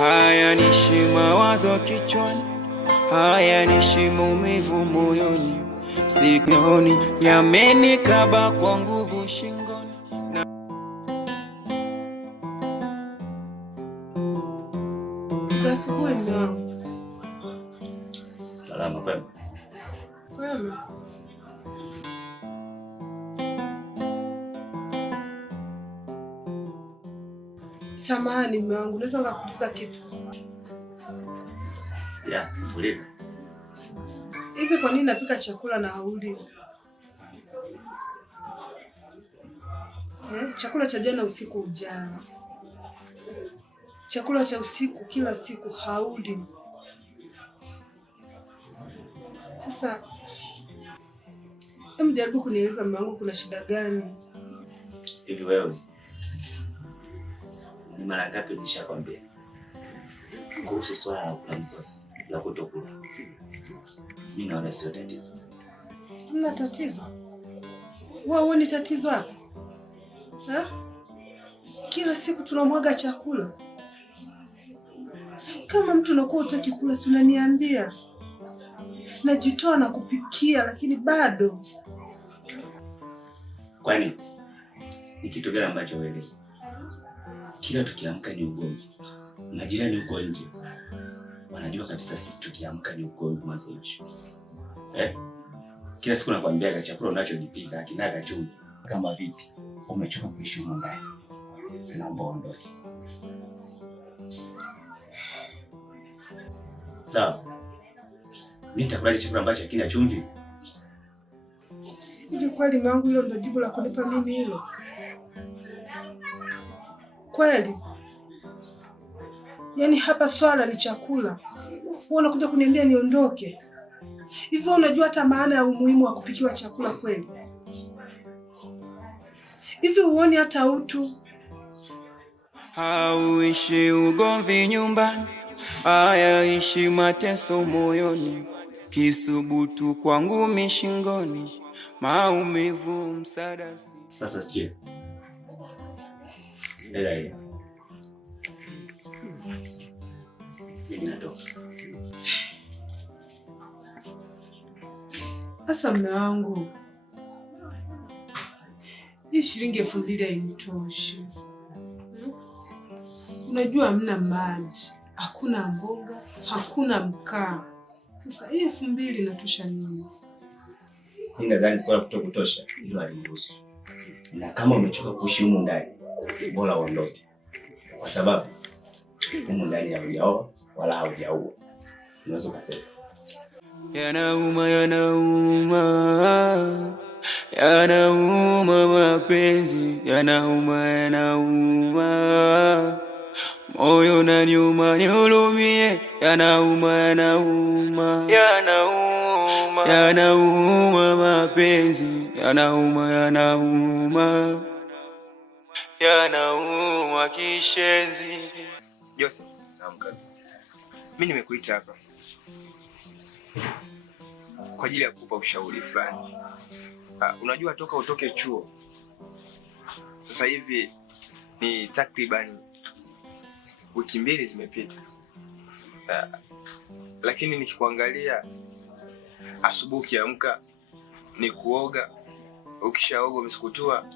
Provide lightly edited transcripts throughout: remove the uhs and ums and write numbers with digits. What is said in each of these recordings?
Haya nishi mawazo kichwani, haya nishi maumivu moyoni, sikioni yamenikaba kwa nguvu shingoni Za asubuhi ndio. Salama kwema. Kwema. Samahani mume wangu, naweza ngakuuliza kitu? Ya, uliza. Hivi kwa nini napika chakula na hauli? Chakula cha jana usiku ujana. Chakula cha usiku kila siku hauli. Sasa jaribu kunieleza mume wangu kuna shida gani? Hivi wewe ni mara ngapi nishakwambia kuhusu swala la kula msosi la kutokula? Mimi naona sio tatizo. Hamna tatizo. Wewe ni tatizo hapa? Kila siku tunamwaga chakula. Kama mtu unakuwa hutaki kula, si unaniambia. Najitoa na kupikia lakini bado. Kwani ni kitu gani ambacho wewe kila tukiamka ni ugomvi? Majirani huko nje wanajua kabisa sisi tukiamka ni ugomvi mwanzo mwisho. Kila siku nakwambia chakula unachojipika kinaga chumvi. Kama vipi? Umechoka kuishi huko ndani. Naomba ondoke. Sawa. Mimi nitakula chakula ambacho hakina chumvi. Hivi kweli mume wangu hilo ndio jibu la kunipa mimi hilo? Kweli? Yaani hapa swala ni chakula. Wewe unakuja kuniambia niondoke. Hivi unajua hata maana ya umuhimu wa kupikiwa chakula kweli? Hivi uone hata utu? Hauishi ugomvi nyumbani, hayaishi mateso moyoni, kisubutu kwa ngumi shingoni, maumivu msadasi. Sasa sio Ela. Mimi natoka. Sasa mume wangu, hii shilingi 2000 hainitoshi. Unajua hamna maji, hakuna mboga, hakuna mkaa. Sasa hii 2000 inatosha nini? Mimi nadhani swala kutosha hilo haliruhusu. Na kama umechoka kuishi humu ndani, bora uondoke. Kwa sababu humu ndani haujaoa wala haujaua. Unaweza kusema yanauma, yanauma, yanauma mapenzi, yanauma, yanauma, moyo unaniuma, nihurumie, yanauma, yanauma, yanauma, yanauma mapenzi, yanauma, yanauma, yanauma kishenzi. Joseph, amka. Mimi nimekuita hapa kwa ajili ya kukupa ushauri fulani. Unajua toka utoke chuo sasa hivi ni takriban wiki 2 zimepita. Lakini nikikuangalia asubuhi ukiamka ni kuoga, ukishaoga umesikutua,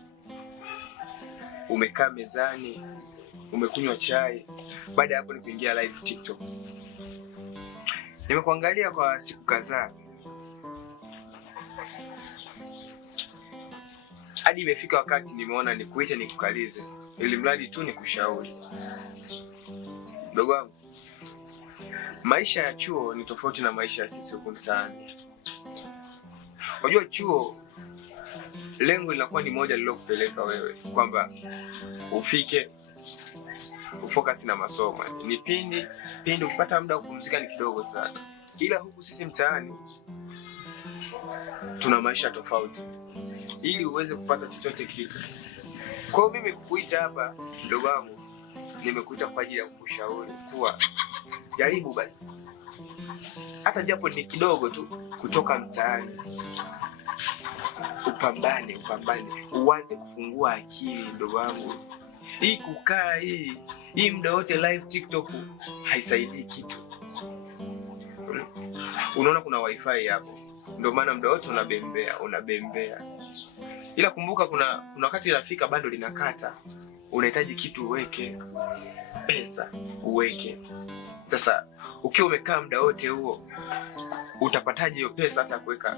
umekaa mezani, umekunywa chai, baada ya hapo ni kuingia live TikTok. Nimekuangalia kwa siku kadhaa hadi imefika wakati nimeona nikuite nikukalize ili mradi tu nikushauri. Ndugu wangu, maisha ya chuo ni tofauti na maisha ya sisi huko mtaani. Unajua chuo lengo linakuwa ni moja lilokupeleka wewe, kwamba ufike ufocus na masomo. Ni pindi ukipata muda kupumzika ni kidogo sana. Ila huku sisi mtaani tuna maisha tofauti. Ili uweze kupata chochote kitu. Kwa hiyo mimi kukuita hapa ndugu wangu, nimekuita kwa ajili ya kukushauri kuwa jaribu basi, hata japo ni kidogo tu, kutoka mtaani. Upambane, uanze kufungua akili ndugu wangu. Hii kukaa hii muda wote live TikTok haisaidii kitu. Unaona kuna wifi hapo. Ndio maana muda wote unabembea. Ila kumbuka kuna wakati inafika bando linakata. Unahitaji kitu uweke. Pesa uweke. Sasa ukiwa umekaa muda wote huo utapataje hiyo pesa hata kuweka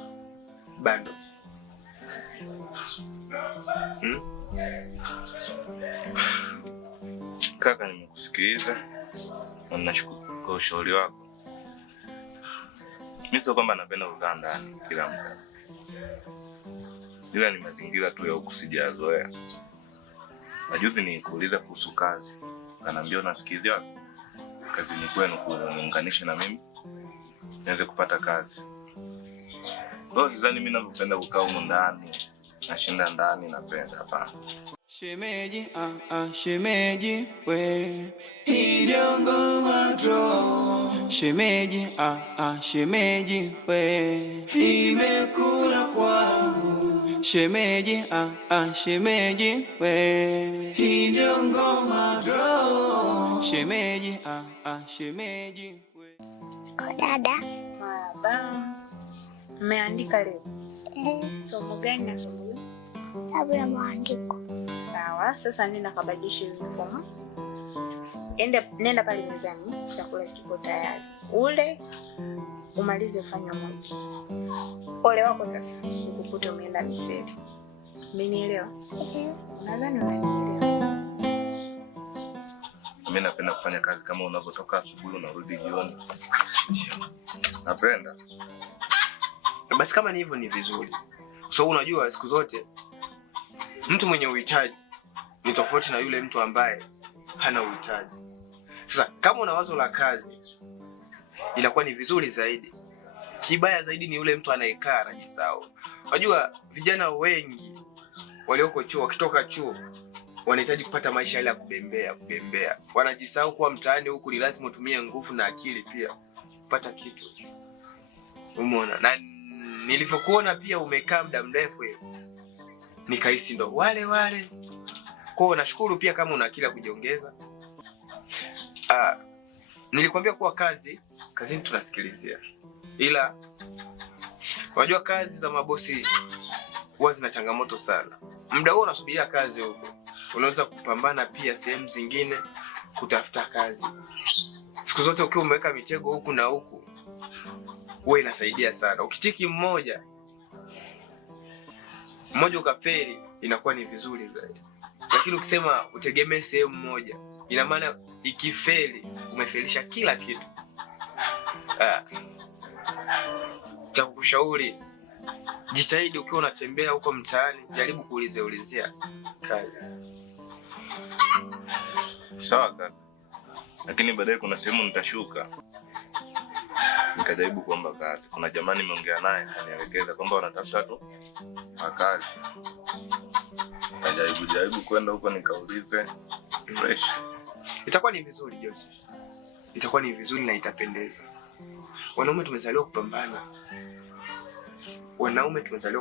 bando? Kaka, nimekusikiliza na nashukuru kwa ushauri wako. Mimi sio kwamba napenda kukaa ndani kila muda, ila ni mazingira tu ya huku sijazoea. Majuzi nikuuliza kuhusu kazi, kanaambia unasikizia kazi ni kwenu kuunganisha na mimi niweze kupata kazi. Kwa sidhani mimi napenda kukaa huko ndani, nashinda ndani napenda hapana. Shemeji, shemeji we, hii ndio ngoma draw. Shemeji, shemeji we, imekula kwangu. Shemeji, shemeji we, hii ndio ngoma draw. Shemeji, shemeji we. Kwa dada. Baba. Umeandika leo? Somo gani na somo gani? Sababu ya maandiko. Sawa, sasa nenda kabadilisha uniform. Nenda pale mezani, chakula kiko tayari. Ule umalize ufanye moja. Ole wako sasa, ukukute umeenda miseli. Umenielewa? Nadhani unanielewa. Mimi napenda kufanya kazi kama unavyotoka asubuhi unarudi jioni. Napenda. Basi kama ni hivyo ni vizuri. Kwa sababu unajua siku zote mtu mwenye uhitaji ni tofauti na yule mtu ambaye hana uhitaji. Sasa kama una wazo la kazi inakuwa ni vizuri zaidi. Kibaya zaidi ni yule mtu anayekaa anajisahau. Unajua vijana wengi walioko chuo wakitoka chuo wanahitaji kupata maisha ile ya kubembea. Wanajisahau kuwa mtaani huku ni lazima utumie nguvu na akili pia kupata kitu. Umeona? Na nilivyokuona pia umekaa muda mrefu nikahisi ndo wale. Kwa nashukuru pia kama una akili kujiongeza. Nilikwambia kuwa kazini tunasikilizia. Ila unajua kazi za mabosi huwa zina changamoto sana. Muda huo unasubiria kazi huko, unaweza kupambana pia sehemu zingine kutafuta kazi. Siku zote ukiwa umeweka mitego huku na huku, wewe inasaidia sana. Ukitiki mmoja ukafeli inakuwa ni vizuri zaidi. Lakini ukisema utegemee sehemu moja, ina maana ikifeli umefelisha kila kitu. Cha kukushauri, jitahidi ukiwa unatembea huko mtaani, jaribu kuulizea kazi. Sawa kaka. Lakini baadaye kuna sehemu nitashuka. Nikajaribu kuomba kazi. Kuna jamaa nimeongea naye ananielekeza kwamba wanatafuta tu kazi. Nikajaribu kwenda huko nikaulize fresh. Itakuwa ni vizuri Joseph. Itakuwa ni vizuri na itapendeza. Wanaume tumezaliwa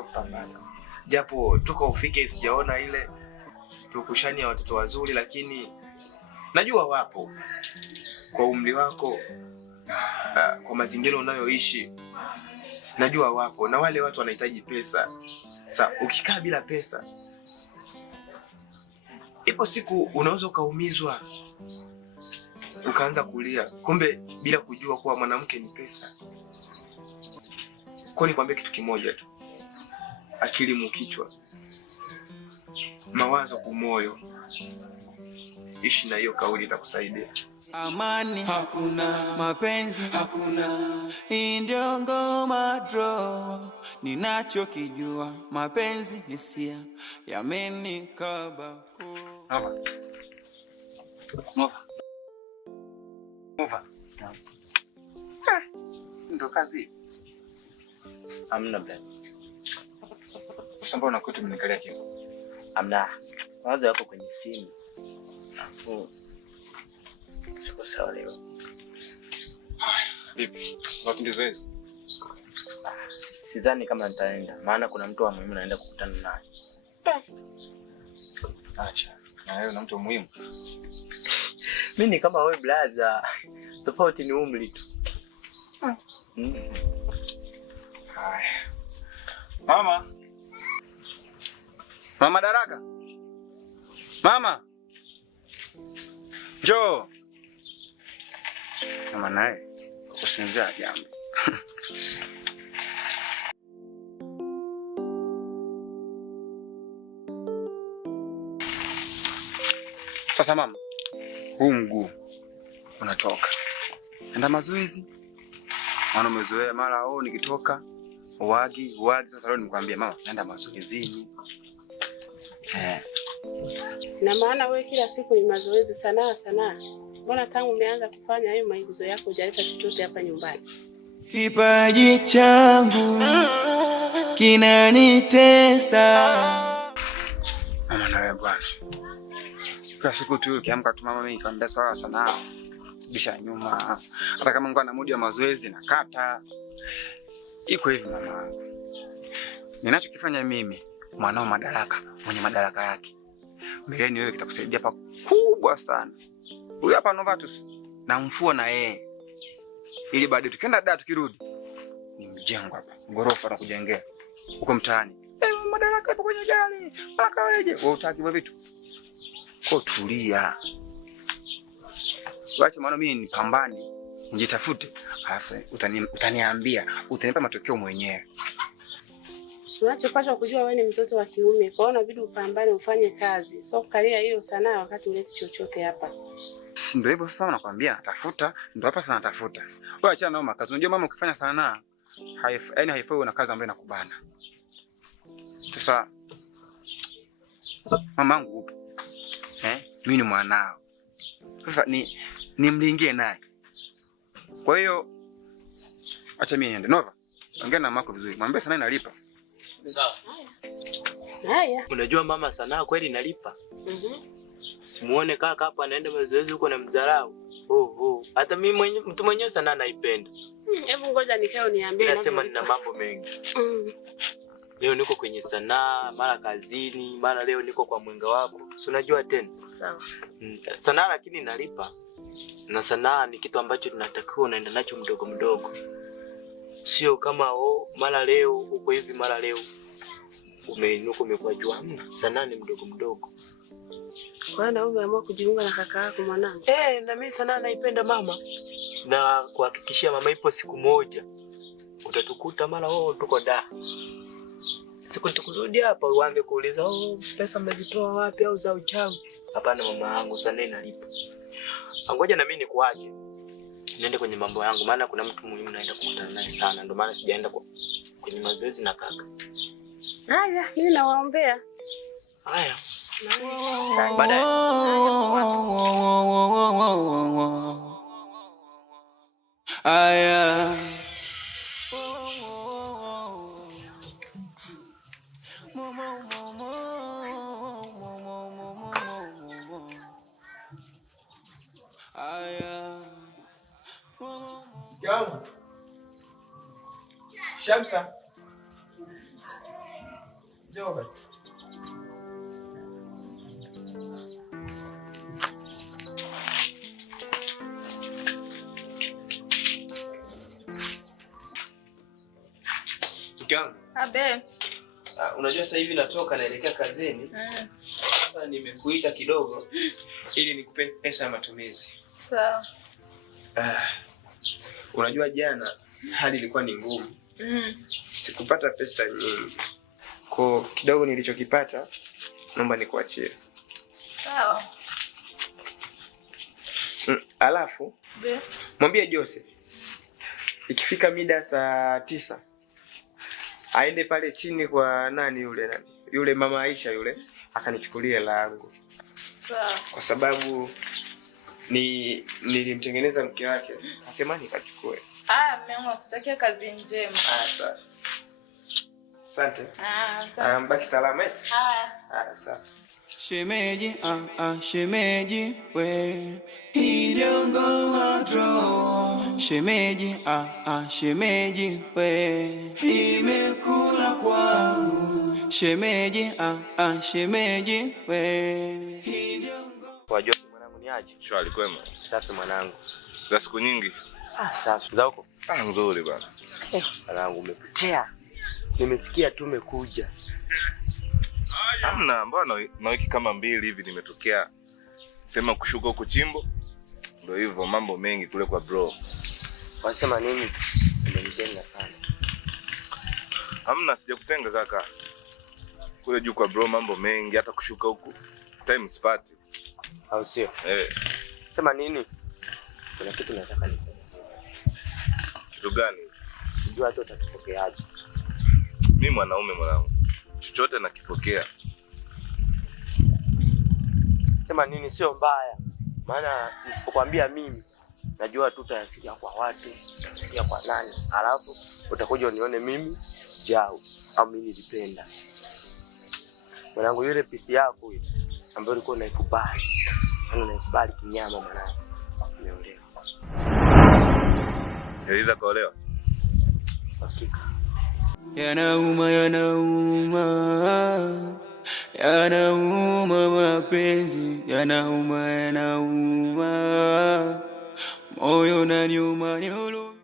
kupambana. Japo toka ufike sijaona ile tukushani ya watoto wazuri, lakini najua wapo. Kwa umri wako, kwa mazingira unayoishi, najua wapo na wale watu wanahitaji pesa. Sasa ukikaa bila pesa, ipo siku unaweza ukaumizwa, ukaanza kulia, kumbe bila kujua kuwa mwanamke ni pesa. Kwa nikwambie kitu kimoja tu, akili mukichwa, mawazo kumoyo, ishi na hiyo kauli itakusaidia. Amani hakuna, mapenzi hakuna, hii ndio ngoma draw. Ninachokijua mapenzi hisia yamenikaba. Mova. Ndo kazi. Amna bwana. Sasa unakuta mnikalia kipo. Amna. Wazo yako kwenye simu. Siko sawa leo. Vipi? Wapi ndio zoezi? Sidhani kama nitaenda, maana kuna mtu wa muhimu naenda kukutana naye. Acha. Na wewe na mtu muhimu. Mimi ni kama wewe blaza. Tofauti ni umri tu. Haya. Mama. Mama Daraka. Mama. Njoo. Mama naye kusinzia jambo. Sasa mama, huu mguu unatoka. Enda mazoezi. Maana umezoea mara nikitoka uwagi. Sasa leo nimekwambia mama, naenda mazoezini. Na maana wewe kila siku ni mazoezi sana. Mbona tangu umeanza kufanya hayo maigizo yako hujaleta chochote hapa nyumbani? Kipaji changu kinanitesa. Mama na wewe bwana. Kwa siku tu ukiamka tu mama, mimi nikamwambia swala sana. Bisha nyuma. Hata kama ngwa na mudi ya mazoezi na kata. Iko hivi mama. Ninachokifanya mimi, mwanao Madaraka, mwenye madaraka yake. Mbeleni wewe kitakusaidia pakubwa sana. Huyu hapa Novatus na mfua na yeye. Ili baadaye tukienda da tukirudi ni mjengo hapa. Gorofa na kujengea huko mtaani. Madaraka hapo kwenye gari. Baraka weje. Wewe utaki hivyo vitu. Kwa tulia. Wacha maana mimi nipambane, nijitafute. Alafu utaniambia, utanipa matokeo mwenyewe. Unachopaswa kujua wewe ni mtoto wa kiume. Kwa hiyo inabidi upambane, ufanye kazi. Sio kukalia hiyo sanaa wakati uleti chochote hapa. Ndio hivyo sasa nakwambia natafuta, ndio hapa sana natafuta. Wewe acha nao makazi. Unajua mama ukifanya sanaa, haifai una kazi ambayo inakubana. Sasa mamangu upo. Mimi ni mwanao. Sasa nimlingie naye. Kwa hiyo acha mimi niende. Nova, ongea na mama vizuri. Mwambie sanaa inalipa. Sawa. Haya. Unajua mama, sanaa kweli inalipa. Simuone kaka hapa anaenda mazoezi huko na mdharau. Hata mimi mtu mwenyewe sanaa naipenda. Hebu ngoja nikae uniambie. Nasema nina mambo mengi. Leo niko kwenye sanaa, mara kazini, mara leo niko kwa mwenga wako. Si unajua tena? Sawa. Sanaa lakini inalipa. Na sanaa ni kitu ambacho tunatakiwa unaenda nacho mdogo mdogo. Sio kama mara leo uko hivi, mara leo umeinuka umekuwa juu. Sanaa ni mdogo mdogo. Kwa nini umeamua kujiunga na kaka yako mwanangu? Na mimi sanaa naipenda mama. Na kuhakikishia mama, ipo siku moja utatukuta mara tuko da. Siku tukurudi hapa uanze kuuliza pesa mmezitoa wapi au za uchawi. Hapana mama yangu, sanaa inalipa. Ngoja na mimi nikuache niende kwenye mambo yangu, maana kuna mtu muhimu naenda kukutana naye sana, ndio maana sijaenda kwenye mazoezi na kaka. Haya, mimi nawaombea. Haya. Baadaye. Aya. Jambo. Shamsa. Njoo basi. Mkangu. Abe. Unajua sasa hivi natoka naelekea kazini. Sasa nimekuita kidogo ili nikupe pesa ya matumizi. Sawa. Unajua jana hali ilikuwa ni ngumu. Sikupata pesa nyingi. Kwa kidogo nilichokipata naomba nikuachie. Sawa. Alafu mwambie Jose ikifika mida saa 9 aende pale chini kwa yule mama Aisha yule akanichukulia langu. Sawa. Kwa sababu nilimtengeneza mke wake. Nasema nikachukue. Mmeamua kutakia kazi njema. Sawa. Asante. Sawa. Mbaki salama. Sawa. Shemeji, shemeji we, hii ndio ngoma draw. shemeji, shemeji we, imekula kwangu, shemeji, shemeji we. Wajua mwanangu ni aje? Shwari kwema? Safi mwanangu. Za siku nyingi? Safi. Za huko? Nzuri bwana. Mwanangu umepotea. Nimesikia tu umekuja. Hamna, mbona na wiki kama 2 hivi nimetokea. Sema kushuka huko chimbo. Ndio hivyo, mambo mengi kule kwa bro. Wasema nini? Umenipenda sana. Hamna, sijakutenga kaka. Kule juu kwa bro mambo mengi, hata kushuka huko time spati. Au sio? Sema nini? Kuna kitu nataka nikueleze. Kitu gani? Sijui hata utatupokeaje. Mimi mwanaume mwanangu. Chochote nakipokea. Sema nini, sio mbaya. Maana nisipokuambia mimi najua tu utayasikia kwa watu, utasikia kwa nani. Alafu utakuja unione mimi jao au mimi nilipenda. Mwanangu yule pisi yako ile ambayo ulikuwa unaikubali. Unaikubali kinyama mwanangu. Umeolewa. Eliza kaolewa? Hakika. Yanauma, yanauma, yanauma mapenzi, yanauma, yanauma, moyo unaniuma niulu.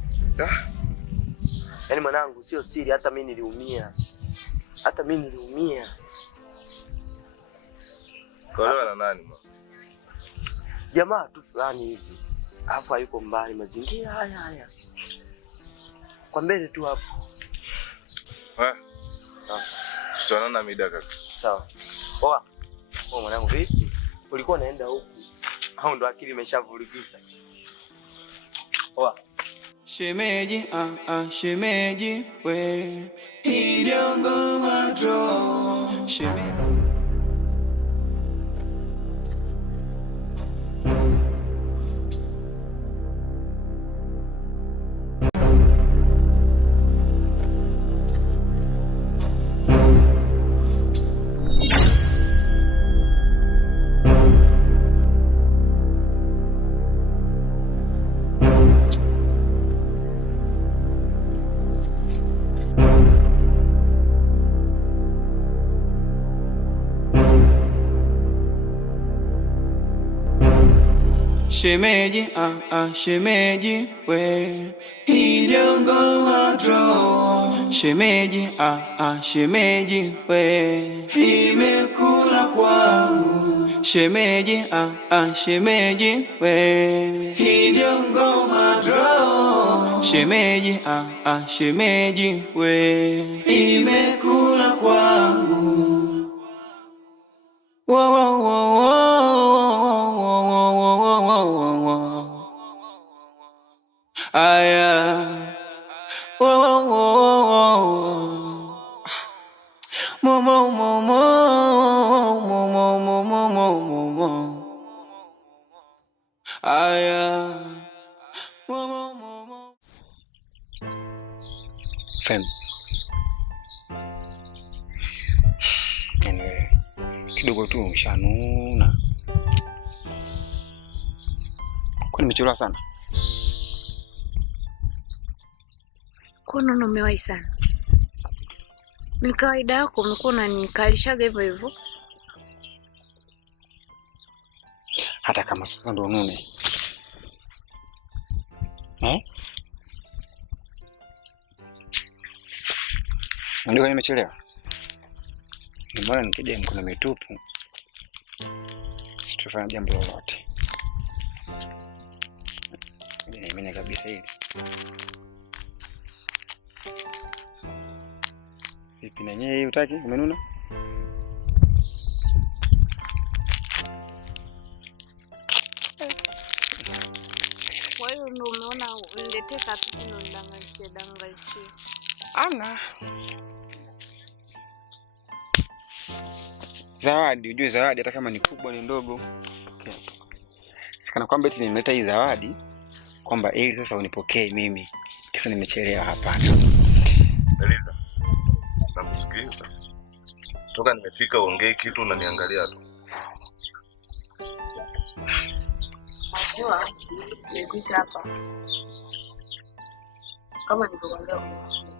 Yaani mwanangu sio siri, hata mimi niliumia. Kaolewa na nani mwa? Jamaa tu fulani hivi. Hapo hayuko mbali, mazingira haya. Kwa mbele tu hapo. Tutaonana mida kaka. Sawa. Poa. Mwanangu vipi? Ulikuwa unaenda huku? Au ndo akili imeshavurugika? Poa. Shemeji, shemeji we, ndio ngoma draw, shemeji. Shemeji, shemeji we, ndio ngoma draw, shemeji, shemeji we, imekula kwangu, shemeji, shemeji we, ndio ngoma draw, shemeji, shemeji we, imekula kwangu. Wow, wow, wow, wow, wow, wow, wow, wow. Aya, wow, wow, wow, wow. Mo, mo, mo, mo, mo, mo, mo, mo, mo, mo. Aya, mo, mo, mo, mo. Fem. Anyway, kidogo tu mshanuna. Kwa nimechelewa sana. Kuna umewahi sana. Ni kawaida yako, umekuwa unanikalishaga hivyo hivyo. Hata kama sasa ndo nune. Ndio nimechelewa. Mbona nikija mkono mitupu? Sitafanya jambo lolote. Nimeamini kabisa hili. Vipi na nyewe utaki? Umenuna? Kwa hiyo ndio umeona uniletee kitu danganishie. Ana. Zawadi, ujue zawadi hata kama ni kubwa ni ndogo. Okay. Sikana kwamba eti nimeleta hii zawadi kwamba ili sasa unipokee mimi. Kisa nimechelewa, hapana. Eliza. Nakusikiliza. Toka nimefika uongee kitu unaniangalia tu. Unajua, nilikuita hapa. kama nilivyokuambia kwenye simu.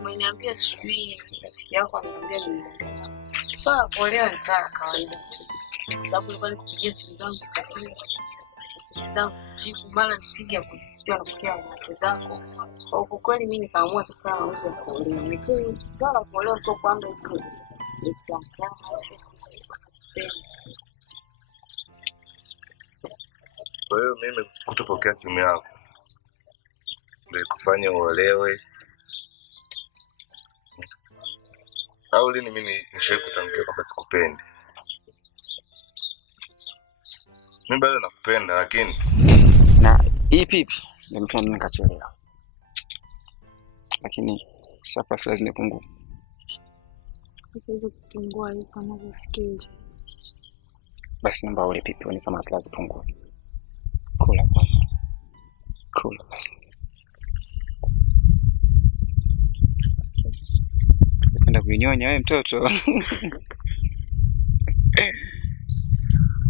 Umeniambia sijui rafiki yako ameniambia nimeondoka. Swala kuolewa ni swala kawaida tu. Kwa sababu nilikuwa nikupigia simu zangu mara nipige kujisikia napokea wake zako. Kwa kweli mimi nikaamua tukao maamuzi ya kuolewa. Lakini swala kuolewa sio kwamba eti kwa hiyo mimi kutopokea simu yako ndio kufanya uolewe? Au lini mimi nishawahi kutamkia kwamba sikupendi? Mimi bado nakupenda, lakini na hii pipi nimefanya mimi nikachelewa. Lakini sasa lazima zimepungua. Siwezi kupungua hivi kama unafikiri. Basi naomba ule pipi ni kama silazi pungua. Kula kwanza. Kula basi. Napenda kunyonya wewe mtoto.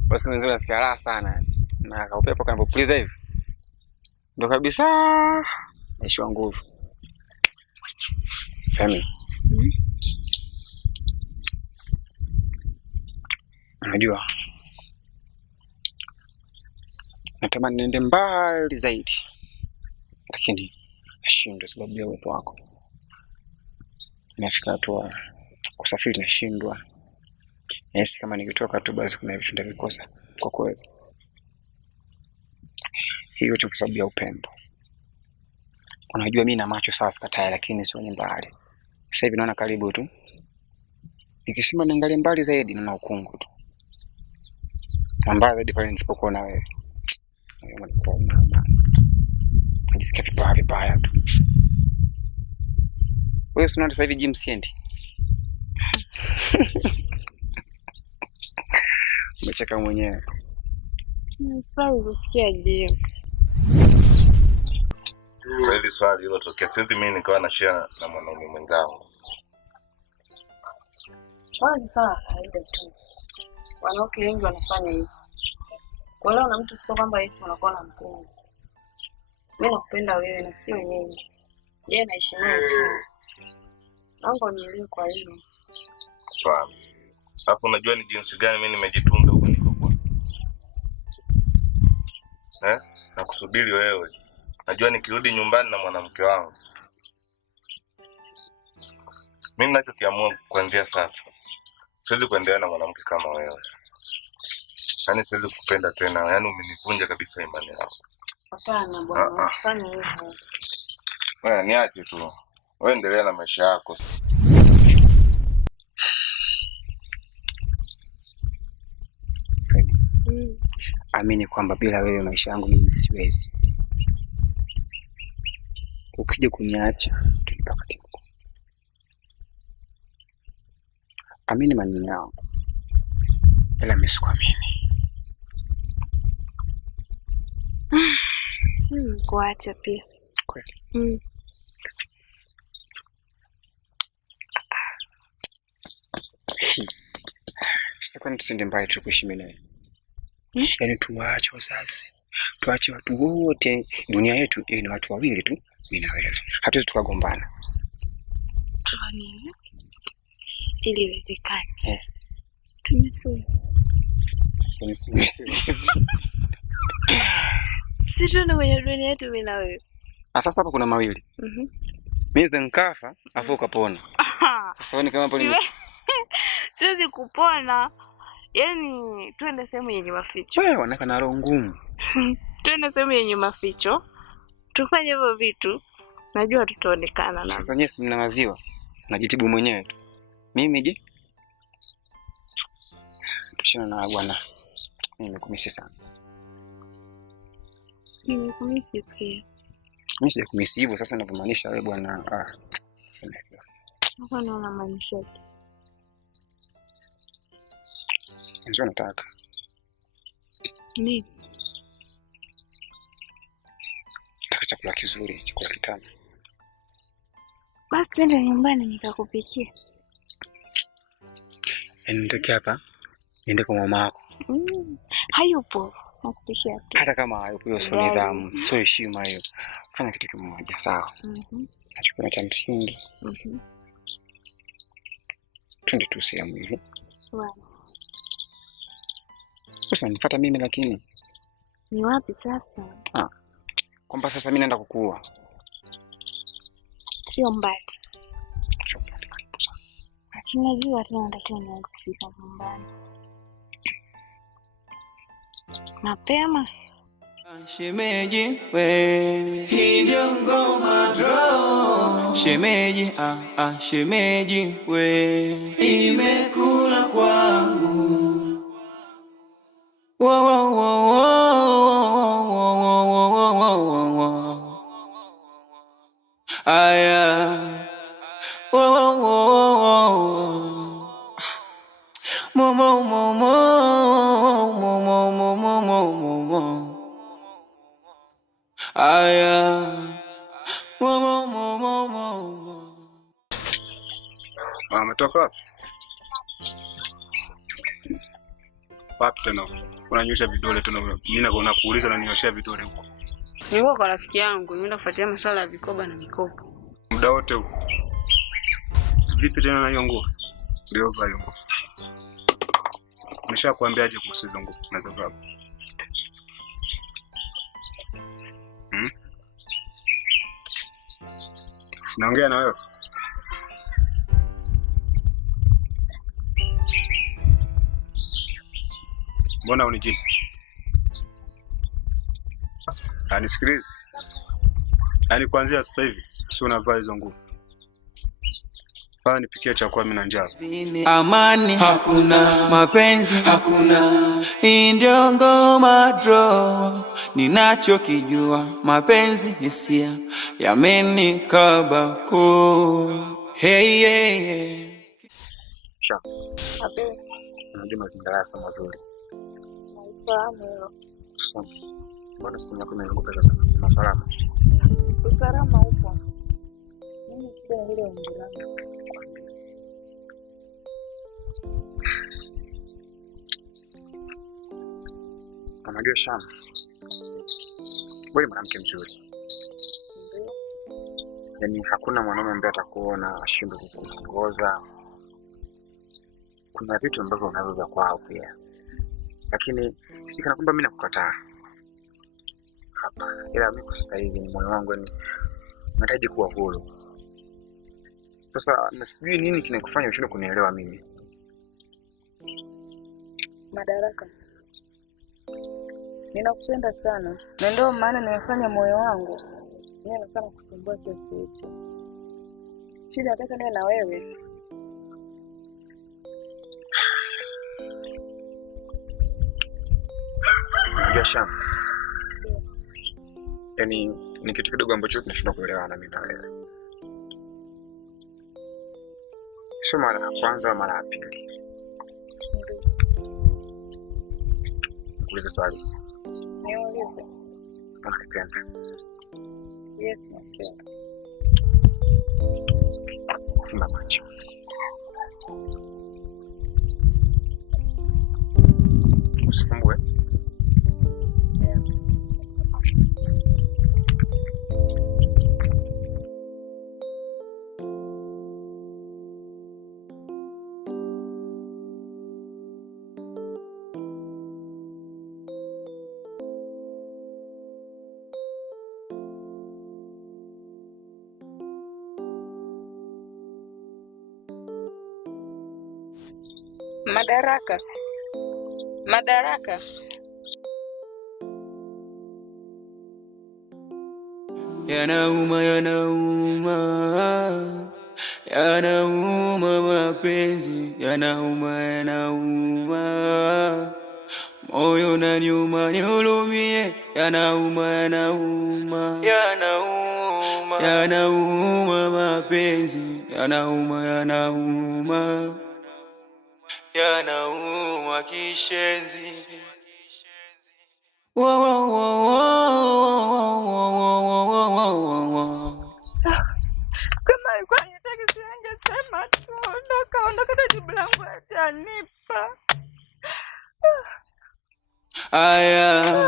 Basi mwenzo nasikia raha sana. Na kaupepo kanapopuliza hivi. Ndo kabisa naishiwa nguvu. Femi. Unajua, natamani niende mbali zaidi, lakini nashindwa sababu ya uwepo wako. Nafika hatua kusafiri nashindwa. Nahisi kama nikitoka tu basi kuna vitu ndavikosa kwa kweli. Hiyo tu kwa sababu ya upendo. Unajua mimi na macho sawa sikatai, lakini sioni mbali. Sasa hivi naona karibu tu. Nikisema niangalie mbali zaidi naona ukungu tu. Na mbali zaidi pale nisipokuona wewe. Najisikia vibaya tu. Wewe unaona sasa hivi gym siendi. Umecheka mwenyewe. Nifurahi kusikia gym. Kweli swali hilo tokea siwezi mimi nikawa na share na mwanaume mwenzangu. Ni sawa kawaida tu. Wanawake wengi wanafanya hivyo. Kuolewa na mtu sio kwamba eti unakuwa na mpenda. Mimi nakupenda wewe na sio yeye. Yeye anaishi naye tu. Naomba unielewe kwa hilo. Sawa. Alafu unajua ni jinsi gani mimi nimejitunza huko nikokuwa. Na kusubiri wewe. Najua nikirudi nyumbani na mwanamke wangu. Mimi ninachokiamua kuanzia sasa. Siwezi kuendelea na mwanamke kama wewe. Yaani siwezi kupenda tena. Yaani umenivunja kabisa imani yangu. Hapana bwana, usifanye hivyo. Wewe niache tu. Wewe endelea na maisha yako. Amini kwamba bila wewe maisha yangu mimi siwezi. Ukija kuniacha tutapata. Amini maneno yangu. Ila mimi sikuamini. Si kuacha pia. Kweli. Sasa kwani tusende mbali tu kuishi mimi nawe? Yaani tuache wazazi. Tuache watu wote. Dunia yetu ni watu wawili tu, mimi na wewe. Hatuwezi tukagombana. Kwa nini? Ili iwezekane. Tumesema. Sisi ndio kwenye dunia yetu mimi na wewe. Sasa hapa kuna mawili. Mimi nikafa afu ukapona. Sasa ni kama hapo ni siwezi kupona. Yaani twende sehemu yenye maficho. Wewe wanaka na roho ngumu. Twende sehemu yenye maficho. Tufanye hivyo vitu. Najua tutaonekana na. Sasa nyesi mna maziwa. Najitibu mwenyewe tu. Mimi je? Tushina na bwana. Nimekumisi sana. Nimekumisi pia. Mimi sijakumisi hivyo sasa ninavyomaanisha wewe bwana. Mbona unamaanisha? Ndio nataka. Nini? Nataka chakula kizuri, chakula kitamu. Basi twende nyumbani nikakupikia. Nitoke hapa, niende kwa mama yako. Hayupo. Nakupishia tu. Hata kama hayo sio nidhamu, sio heshima hiyo. Fanya kitu kimoja, sawa? Nachukua cha msingi. Twende tu sehemu hivi. Sasa nifuata mimi lakini. Ni wapi sasa? Kwamba sasa mimi naenda kukuua. Sio mbali. Sio mbali kabisa. Basi unajua tena natakiwa nianze kufika nyumbani mapema. Shemeji we, hii ndio ngoma draw. Shemeji shemeji we, imekula kwangu. Wo wo wo wo wo wo wo wo. Aya. Wo wo wo wo. Mo mo mo mo mo mo mo mo mo mo. Aya. Mo mo mo mo mo. Umetoka wapi? Wapi tena? Unanyosha vidole tena. Mimi naona kuuliza na ninyoshia vidole huko. Nilikuwa kwa rafiki yangu, nimeenda kufuatia masuala ya vikoba na mikopo. Muda wote huko. Vipi tena na hiyo nguo? Ndio vaa hiyo nguo. Nimeshakwambiaje kuhusu hizo nguo na sababu? Sinaongea na wewe. Mbona unijibu? Nisikilize. Yaani kuanzia sasa hivi si unavaa hizo nguo. Fanya nipikie chakula mimi na njaa. Amani hakuna, mapenzi hakuna. Hii ndio ngoma draw. Ninachokijua mapenzi hisia yamenikaba koo. Hey yeah. Sha. Unajua mazingira yasa mazuri. Nafahamu hilo. Sasa mbona simu yako imeanguka sana? Una salama? Usalama upo. Mimi kile ile ongea. Unajua Sham, wewe mwanamke mzuri. Yaani hakuna mwanaume ambaye atakuona ashindwe kukuongoza. Kuna vitu ambavyo unaweza kwao pia. Lakini si kana kwamba mimi nakukataa. Hapana. Ila mimi kwa sasa hivi moyo wangu ni nahitaji kuwa huru. Sasa nasijui nini kinakufanya ushindwe kunielewa mimi. Madaraka. Ninakupenda sana. Na ndio maana nimefanya moyo wangu yeye anafanya kusumbua kiasi hicho. Shida nataka niwe na wewe. Unajua Sham. Yaani ni kitu kidogo ambacho tunashindwa kuelewana mimi na wewe. Sio mara ya kwanza mara ya pili. Nikuulize swali. Niulize. Unanipenda? Yes, napenda. Fumba macho. Usifumbue. Madaraka. Madaraka. Yanauma, yanauma. Yanauma mapenzi. Yanauma, yanauma. Moyo unaniuma, nihurumie. Yanauma, yanauma. Yanauma. Yanauma mapenzi. Yanauma, yanauma. Yanauma kishenzi. Wo wo wo wo. Kama alikuwa anataka singesema tu ondoka na jibu langu atanipa. Aya.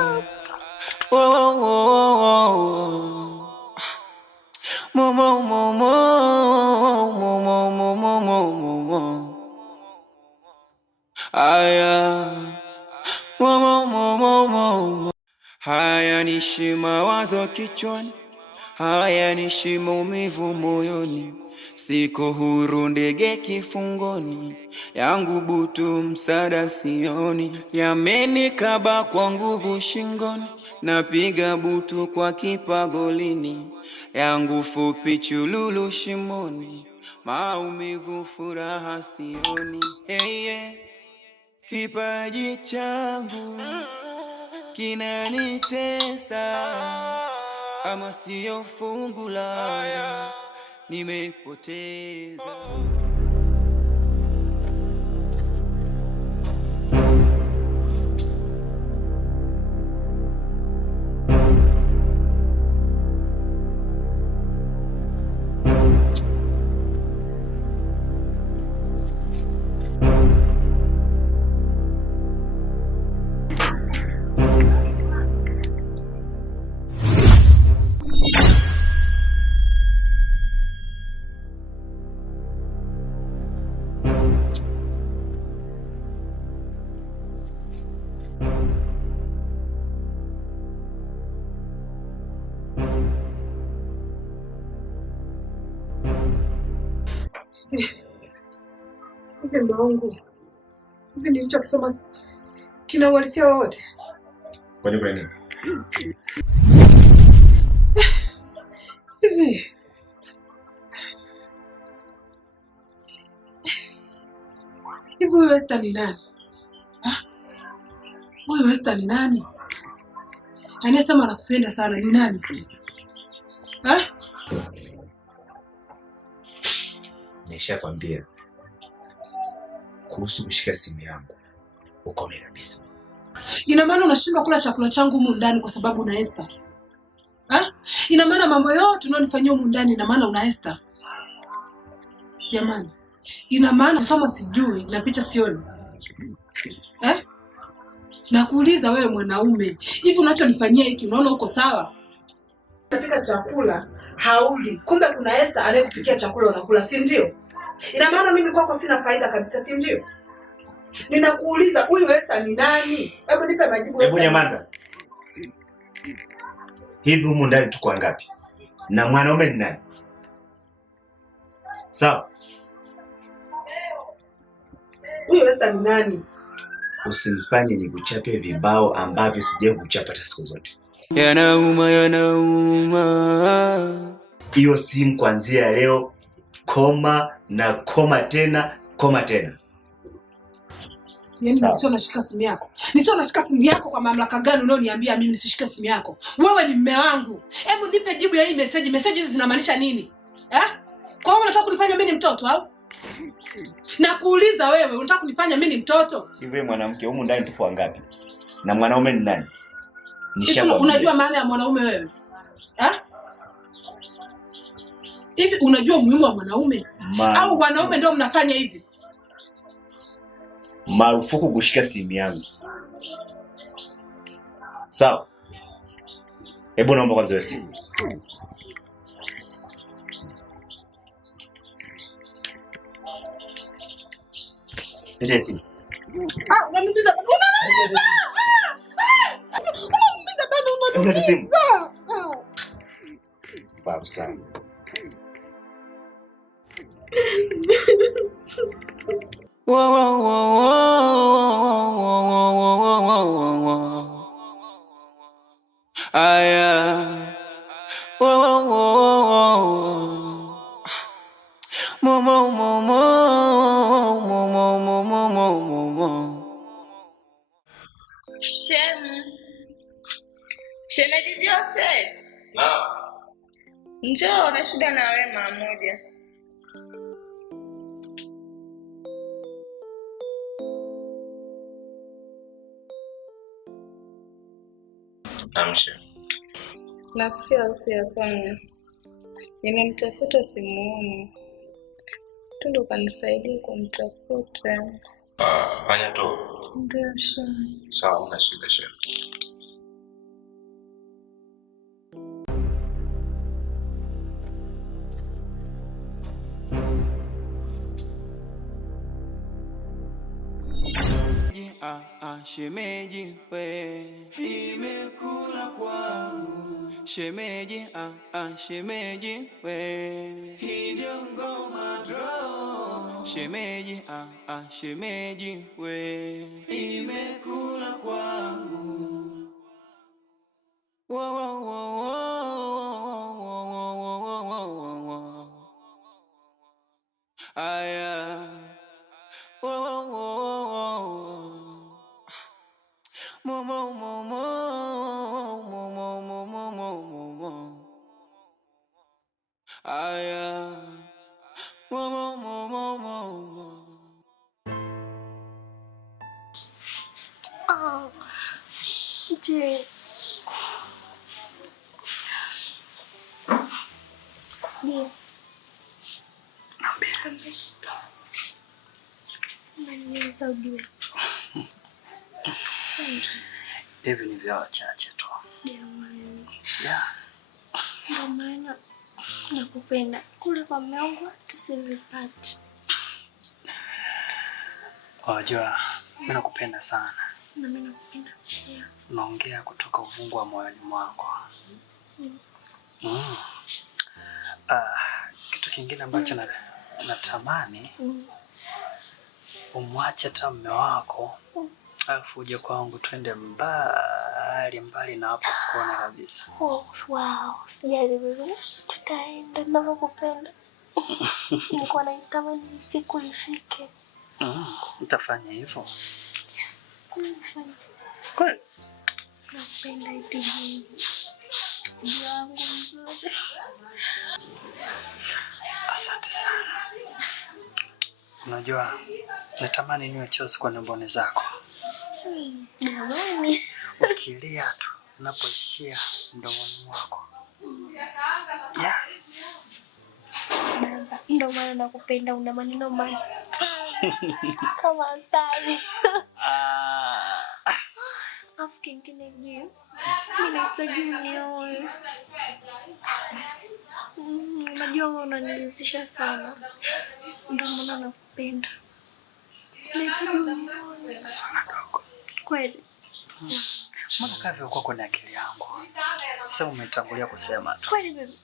Haya nishi mawazo kichwani, haya nishi maumivu moyoni, siko huru ndege kifungoni, yangu butu msada sioni, yamenikaba kwa nguvu shingoni, napiga butu kwa kipagolini, yangu fupi chululu shimoni, maumivu furaha sioni. Hey, yeah. Kipaji changu kinanitesa, kama siyo fungu la nimepoteza. Hivi mbaongu, hivi nilichokisoma kina uhalisia wote? Kwani kwa nini? Hivi huyu Esther ni nani? Huyu Esther ni nani? Anasema anakupenda sana, ni nani? Nishakwambia kuhusu kushika simu yangu, ukome kabisa. Ina maana unashindwa kula chakula changu humu ndani kwa sababu una Esther? Ina maana mambo yote unayonifanyia humu ndani ina maana una Esther? Jamani, ina maana kusoma sijui na picha sioni? Nakuuliza wewe mwanaume, hivi unachonifanyia hiki unaona uko sawa? Unapika chakula hauli, kumbe kuna Esther anayekupikia chakula unakula, si ndio? Ina maana mimi kwako sina faida kabisa, si ndio? Ninakuuliza huyu Esther ni nani? Hebu nipe majibu. Hebu nyamaza. Hivi humu ndani tuko wangapi? Na mwanaume ni nani? Sawa? Huyu Esther ni nani? Usinifanye nikuchape vibao ambavyo sijawahi kuchapa hata siku zote. Yanauma. Hiyo simu kuanzia leo koma na koma tena. Yaani nisio nashika simu yako. Nisio nashika simu yako kwa mamlaka gani unaoniambia mimi nisishike simu yako? Wewe ni mume wangu. Hebu nipe jibu ya hii message. Message hizi zinamaanisha nini? Kwa hiyo unataka kunifanya mimi ni mtoto au? Nakuuliza wewe, unataka kunifanya mimi ni mtoto? Hivi mwanamke humu ndani tupo wangapi? Na mwanaume ni nani? Unajua maana ya mwanaume wewe? Hivi unajua umuhimu wa mwanaume? Au wanaume ndio mnafanya hivi? Marufuku kushika simu yangu. Sawa? Hebu naomba kwanza wewe simu. Ndio simu. Unaniumiza bana. Unaniumiza simu. Babu sana. Shemeji Jose. Njoo na shida na wewe mara moja. Amsha. Nasikia hofu ya kwanza. Nimemtafuta simuoni. Tundo kanisaidia kumtafuta. Fanya tu. Ndio. Sawa, una shida. shemeji we, imekula kwangu. Shemeji shemeji we, hii ndio ngoma draw. Shemeji shemeji we, imekula kwangu. Wo wo wo wo aya wo wo wo mo mo mo mo mo mo mo mo mo mo aya wo mo mo mo mo. Oh, je. Ndio. Unaniweza ujue. Hivi ni vya wachache tu. Jamani. Yeah. Ndio maana nakupenda. Kule kwa mume wangu tusivipate. Wajua, mimi nakupenda sana. Na mimi nakupenda pia. Unaongea kutoka uvungu wa moyoni mwangu. Kitu kingine ambacho natamani umwache hata mume wako alafu uje kwangu twende mbali mbali na hapo sikuone kabisa. Oh, wow. Sijali vizuri. Tutaenda ninapokupenda. Nilikuwa natamani siku ifike. Utafanya hivyo? Yes. Nifanye. Kweli? Napenda iti yangu mzuri. Asante sana. Unajua, natamani niwe chozi kwa mboni zako. Jamani. Ukilia tu, unapoishia mdomoni mwako. Yeah. Baba, ndio maana nakupenda, una maneno matamu kama asali. Afu kingine je, mimi nahitaji unioe. Unajua wewe unanilizisha sana. Ndio maana nakupenda. Nahitaji unioe. Sana dogo. Kweli. Mbona kavyo uko kwenye akili yangu? Sasa umetangulia kusema tu. Kweli baby.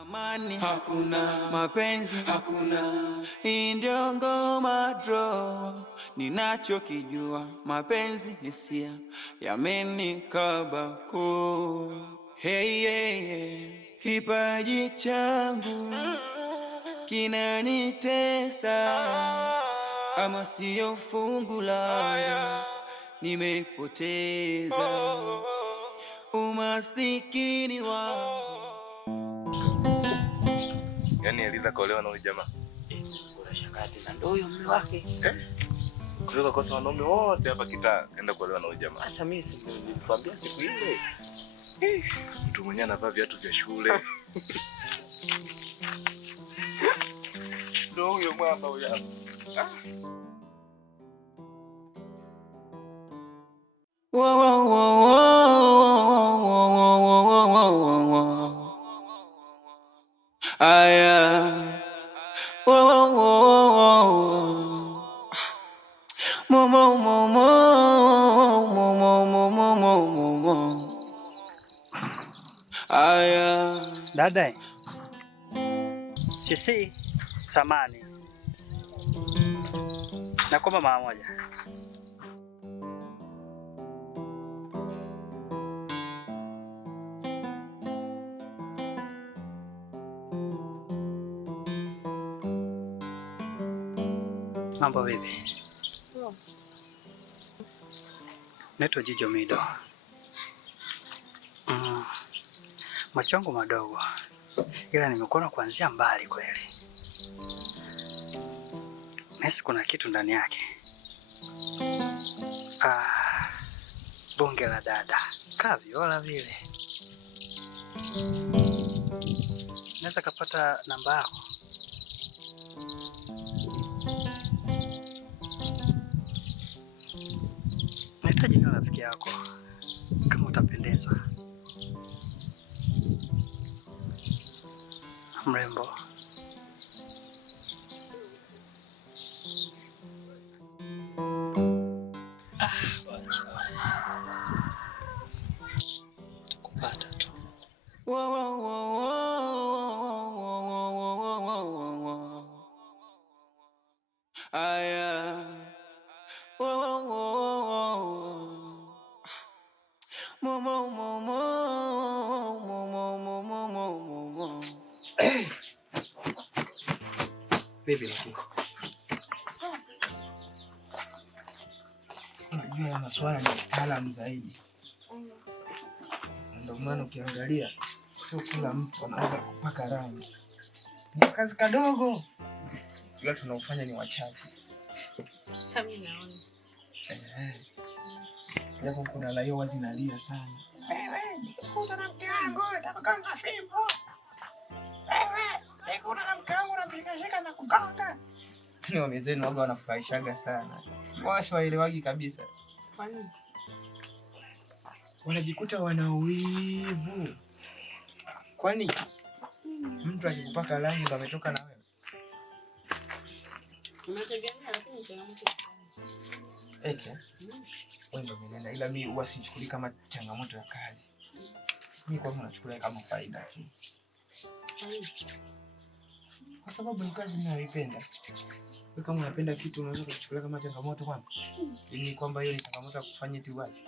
Amani hakuna, mapenzi hakuna, hii ndio ngoma draw. Ninachokijua mapenzi hisia yamenikaba koo. Hey, hey, hey. Kipaji changu kinanitesa, ama sio fungu langu nimepoteza umasikini wangu. Yaani Eliza kaolewa na huyu jamaa. Kuna shakati na ndio huyo mume wake. Kutoka kwa wanaume wote hapa kitaa kaenda kuolewa na huyu jamaa. Sasa mimi nilikwambia siku ile. Mtu mwenyewe anavaa viatu vya shule. Ndio huyo mwamba huyo hapa. Wo wo wo wo aya wo wo wo mo mo mo mo mo mo mo aya. Dada. Sisi samani. Nakuomba mara moja. Mambo vipi? Naitwa Jijo Mido. Macho yangu madogo, ila nimekuona kuanzia mbali kweli. Nahisi kuna kitu ndani yake. Bonge la dada, kaviola vile. Naweza kapata namba yako? Nahitaji niwe rafiki yako kama utapendezwa. Mrembo. Wacha. Tukupata tu. Aya. Baby, lakini unajua ya masuala ni kitaalamu zaidi, ndio maana ukiangalia sio kila mtu anaweza kupaka rangi. Ni kazi kadogo, ila tunaofanya ni wachache. Sasa mimi naona japo kuna laio wazi nalia sana. Wewe nikukuta na mke wangu utakanga fimbo. Wewe nikukuta na mke wangu unapika na kuganga. Ni wamezeni waga wanafurahishaga sana. Wao siwaelewagi kabisa. Kwa nini? Wanajikuta wana wivu. Kwani mtu akikupaka rangi ndo ametoka na wewe? Unategemea lakini changamoto. Eti wewe ndo umenena, ila mimi huwa sichukuli kama changamoto ya kazi. Mimi kwangu nachukulia kama faida tu. Kwa sababu ni kazi ninayoipenda. Wewe kama unapenda kitu unaweza kuchukulia kama changamoto kwangu? Ni kwamba hiyo ni changamoto ya kufanya tu wazi.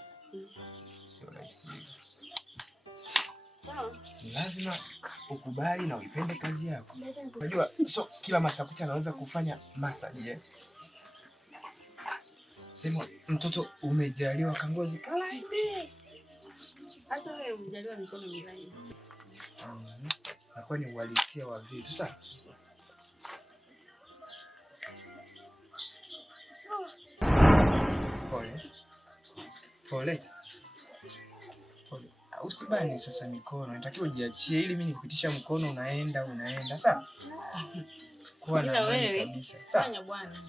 Sio rahisi. Sawa. Lazima ukubali na uipende kazi yako. Unajua so kila master kucha anaweza kufanya massage. Sema mtoto umejaliwa kangozi kalaini. Hata wewe umejaliwa mikono milaini. Nakuwa ni uhalisia wa vitu sasa. Pole. Pole. Pole. Usibani sasa mikono. Natakiwa ujiachie ili mimi nikupitisha mkono unaenda sawa? Kuwa na amani kabisa. Sawa? Fanya bwana.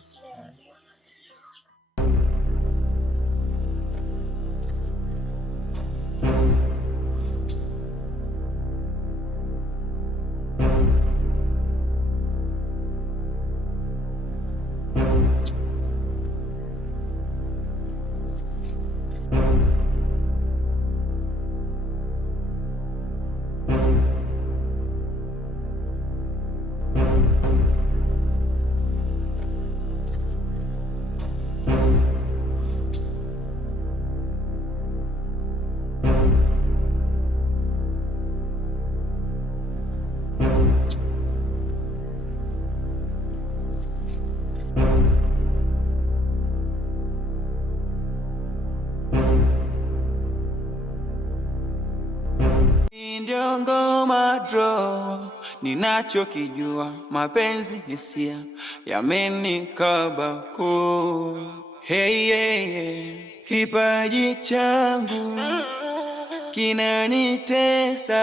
Ndio ngoma draw, ninachokijua mapenzi hisia yamenikaba koo. Hey, hey, hey. Kipaji changu kinanitesa,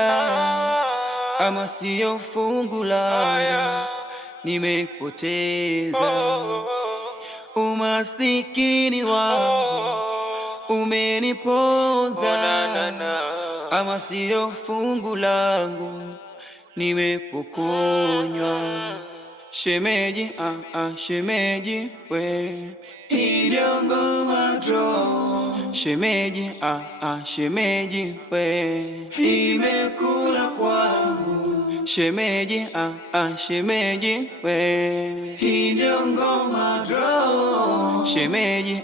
ama sio fungu langu nimepoteza. Umasikini wangu umeniponza, ama sio fungu langu nimepokonywa. Shemeji, shemeji we, ndio ngoma draw. Shemeji, shemeji we, imekula kwangu. Shemeji, shemeji we, ndio ngoma draw. Shemeji,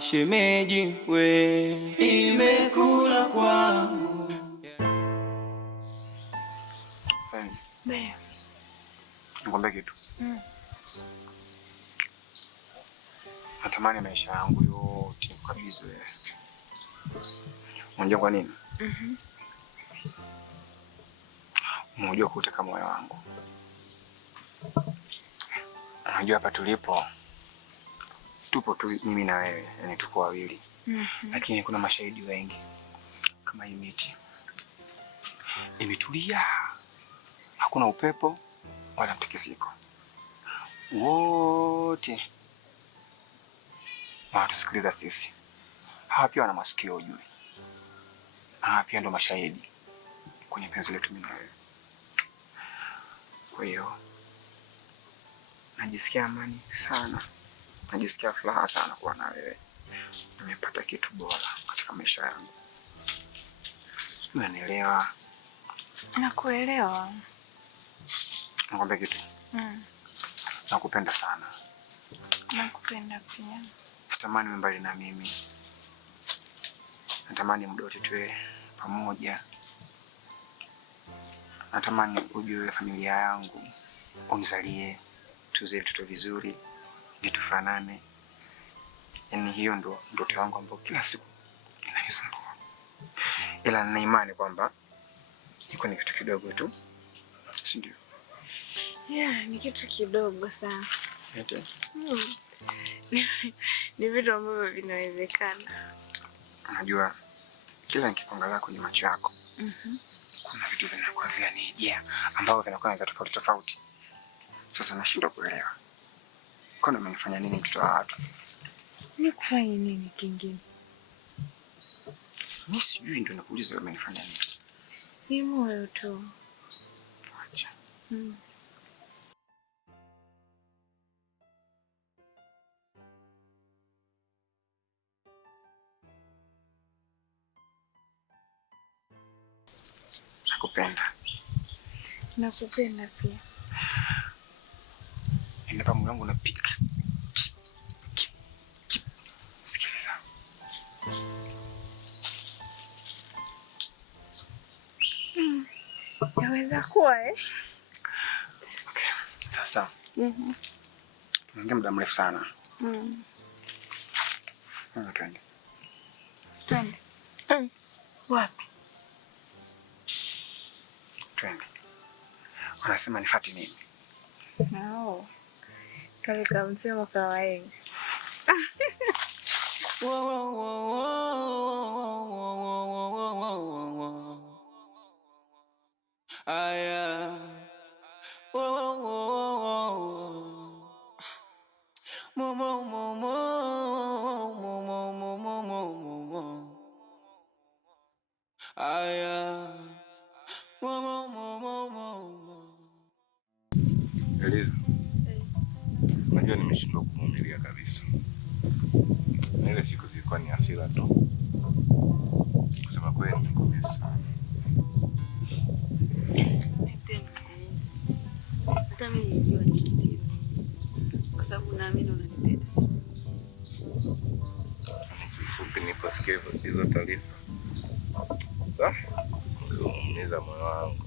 shemeji we, imekula kwangu. Nikwambie kitu. Natamani maisha yangu yote nikukabidhi wewe. Unajua kwa nini? Unajua kutaka moyo wangu. Unajua hapa tulipo tupo tu mimi na wewe, yani tuko wawili. Lakini kuna mashahidi wengi. Kama hii miti imetulia. Hakuna upepo wala mtikisiko. Wote wanatusikiliza sisi. Hawa pia wana masikio ujue. Hawa pia ndo mashahidi kwenye penzi letu mimi na wewe. Kwa hiyo najisikia amani sana. Najisikia furaha sana kuwa na wewe. nimepata kitu bora katika maisha yangu. Unanielewa? Nakuelewa. Nakwambia kitu. Nakupenda sana. Nakupenda pia. Sitamani uwe mbali na mimi. Natamani muda wote tuwe pamoja. Natamani ujue familia yangu, unizalie, tuzae watoto vizuri, tufanane. Yaani hiyo ndo ndoto yangu ambayo kila siku inanisumbua. Ila nina imani kwamba iko ni kitu kidogo tu. Si ndio? Yeah, ni kitu kidogo sana. Ete? Ni vitu ambavyo vinawezekana. Unajua kila nikikuangalia kwenye macho yako, kuna vitu vinakuwa vinanijia ambavyo vinakuwa vya tofauti tofauti. Sasa nashindwa kuelewa. Kwani umenifanya nini mtoto wa watu? Nikufanye nini kingine? Mimi sijui, ndio nakuuliza umenifanya nini? Ni moyo tu. Acha. Nakupenda. Nakupenda pia. Inapa moyo wangu unapiga. Sikiliza. Yaweza kuwa Okay. Sasa. Tunaongea muda mrefu sana. Twende. Twende. Wapi? Twende. Wanasema nifuate nini? Nao. Kale kamsemo kawaida. Aya. Eliza, unajua nimeshindwa kuvumilia kabisa. Na ile siku zilikuwa ni hasira tu. Kusema kweli nimekumisi sana. Hata mimi nilijua ni hasira. Kwa sababu naamini unanipenda sana. Kifupi niposikia hizo taarifa. Unaumiza moyo wangu.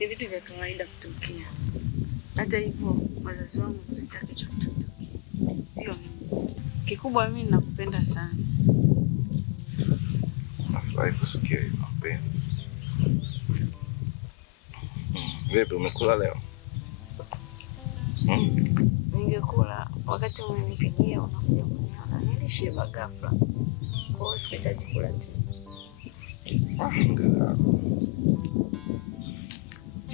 Ni vitu vya kawaida kutokea. Hata hivyo wazazi wangu wanataka hicho kitokee. Sio mimi. Kikubwa mimi nakupenda sana. Nafurahi kusikia hivyo mpenzi. Vipi, umekula leo? Ningekula wakati umenipigia unakuja kuniona. Nilishiba ghafla. Kwa hiyo sikuhitaji kula tena.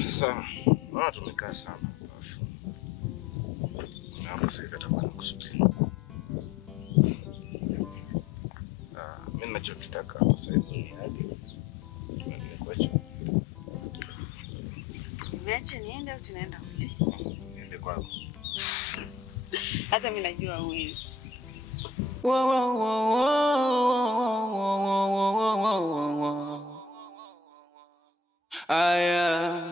Sasa, naona tumekaa sana. Na hapo sasa hivi atakuwa nakusubiri. Mimi ninachokitaka sasa hivi ni hadi nimekuacha. Niache niende au tunaenda wote? Niende kwako. Hata mimi najua huwezi. Aya.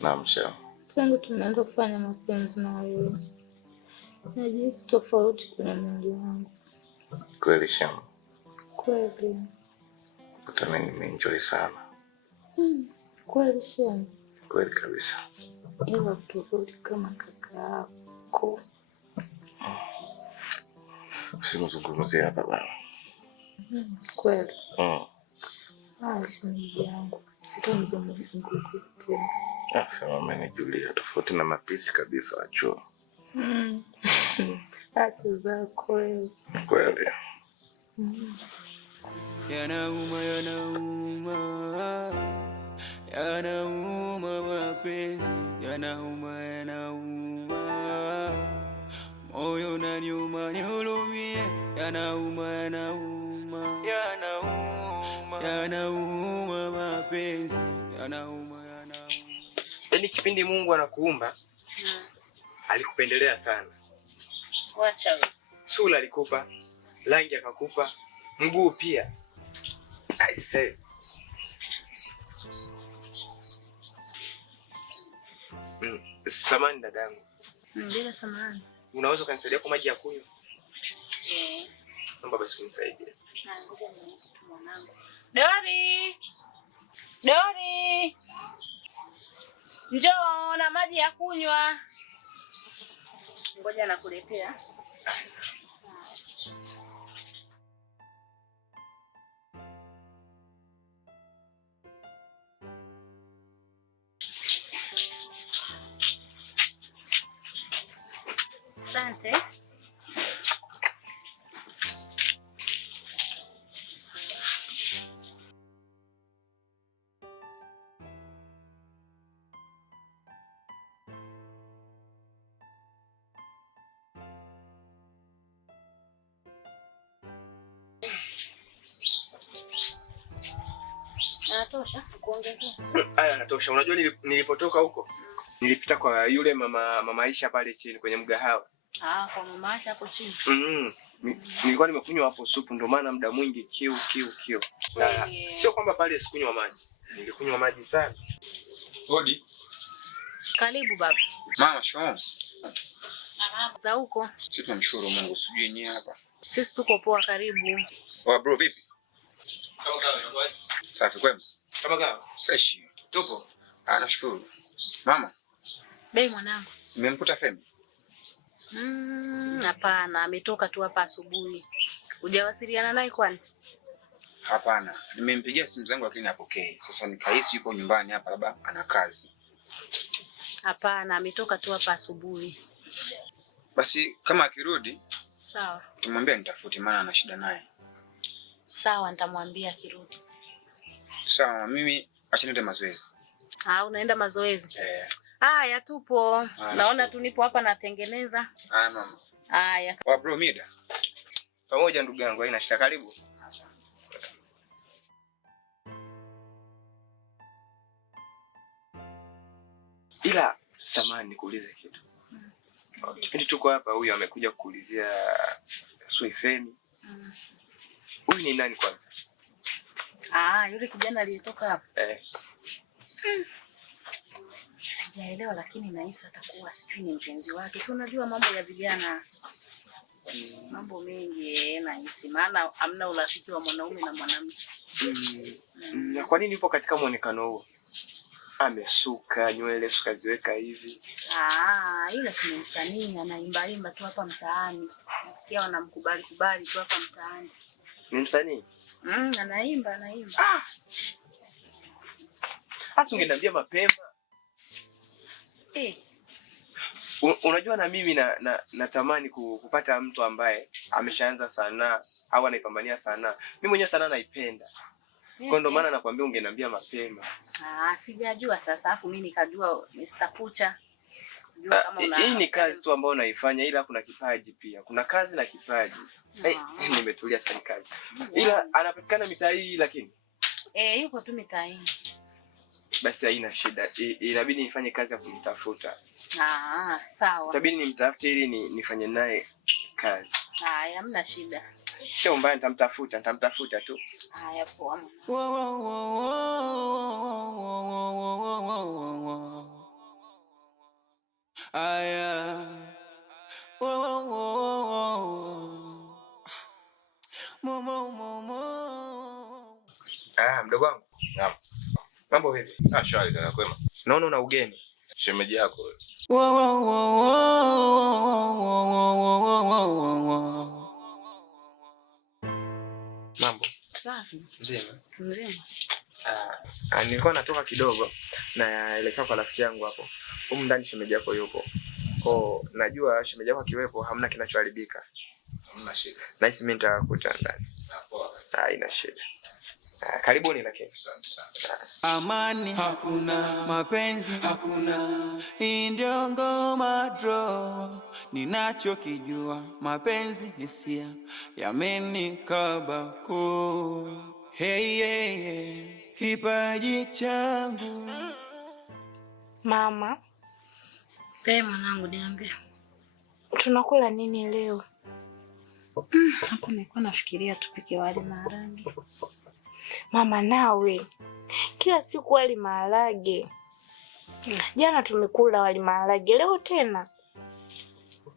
Naam, Shel. Tangu tumeanza kufanya mapenzi na wewe, najihisi tofauti kwenye mwili wangu. Kweli Shel. Kweli. Hata mimi nimeenjoy sana. Kweli Shel. Kweli kabisa. Ila tofauti kama kaka yako. Usimzungumzie hapa baba. Kweli. Shemeji yangu. Sitamzungumzia tena. Sema amenijulia tofauti na mapisi kabisa wa chuo. Hata zako wewe. Kweli. Yanauma, yanauma, yanauma mapenzi, yanauma, yanauma, moyo unaniuma, nihurumie, yanauma, yanauma, yanauma, yanauma mapenzi, yanauma, yanauma. Yaani kipindi Mungu anakuumba alikupendelea sana. Wacha wewe. Sura alikupa, rangi akakupa, mguu pia. I say. Samahani dadangu. Bila samahani. Unaweza kunisaidia kwa maji ya kunywa? Naomba basi unisaidie. Dori! Dori! Njoo na maji ya kunywa. Ngoja nakuletea. Asante. Anatosha kuongezea? Haya anatosha. Unajua nilipotoka huko nilipita kwa yule mama Aisha pale chini kwenye mgahawa. Kwa mama Aisha hapo chini. Nilikuwa nimekunywa hapo supu ndio maana muda mwingi kiu. Na sio kwamba pale sikunywa maji. Nilikunywa maji sana. Hodi. Karibu baba. Mama, shikamoo. Za huko. Sisi tunamshukuru Mungu, sijui ni hapa. Sisi tuko poa, karibu. Bro, vipi? Safi kwema? Kama gawa? Fresh. Tupo. Nashukuru. Mama. Bei mwanangu. Nimemkuta Femi? Hapana, ametoka tu hapa asubuhi. Hujawasiliana naye kwani? Hapana, nimempigia simu zangu lakini hapokei. Sasa nikahisi yuko nyumbani hapa labda ana kazi. Hapana, ametoka tu hapa asubuhi. Basi kama akirudi, sawa. Tumwambie nitafute maana ana shida naye. Sawa, nitamwambia akirudi. Sawa, mimi acha niende mazoezi. Unaenda mazoezi? Haya, tupo. Naona tu nipo hapa natengeneza. Mama. Haya. Bro, mida. Pamoja ndugu yangu, haina shida, karibu. Ila samahani nikuulize kitu. Kipindi tuko hapa huyu amekuja kukuulizia Femi. Huyu ni nani kwanza? Yule kijana aliyetoka hapa. Sijaelewa lakini nahisi atakuwa sijui ni mpenzi wake. Si unajua mambo ya vijana. Mambo mengi nahisi maana hamna urafiki wa mwanaume na mwanamke. Na kwa nini yupo katika muonekano huo? Amesuka nywele, sukaziweka hivi. Ila si msanii anaimba tu hapa mtaani. Nasikia wanamkubali tu hapa mtaani. Ni msanii? Anaimba. Hasa ungeniambia mapema. Unajua na mimi natamani kupata mtu ambaye ameshaanza sanaa au anaipambania sanaa. Mimi mwenyewe sanaa naipenda. Kwa ndo maana nakwambia ungeniambia mapema. Sijajua sasa afu mimi nikajua Mr. Pucha. Hii ni kazi tu ambayo naifanya ila kuna kipaji pia. Kuna kazi na kipaji. Nimetulia sana kazi. Ila anapatikana mitaa hii lakini. Yuko tu mitaa hii. Basi haina shida. Inabidi nifanye kazi ya kumtafuta. Sawa. Itabidi nimtafute ili nifanye naye kazi. Hamna shida. Sio mbaya, nitamtafuta tu. Haya poa. Mdogo wangu. Naam. Mambo vipi? Shwari kaka, kwema. Naona una ugeni. Shemeji yako wewe. Mambo. Safi. Mzima. Mzima. Nilikuwa natoka kidogo naelekea kwa rafiki yangu hapo. Humu ndani shemeji yako yupo. Kwa najua shemeji yako akiwepo hamna kinachoharibika. Hamna shida. Nice, mimi nitakuta ndani. Poa. Haina shida. Karibuni lakini. Asante sana. Amani hakuna, mapenzi hakuna, hii ndio ngoma draw. Ninachokijua mapenzi hisia yamenikaba koo. Hey, hey, hey, kipaji changu. Mama. Mwanangu niambie. Tunakula nini leo? Hapo nilikuwa nafikiria tupike wali maharage. Mama nawe. Kila siku wali maharage. Jana tumekula wali maharage, leo tena.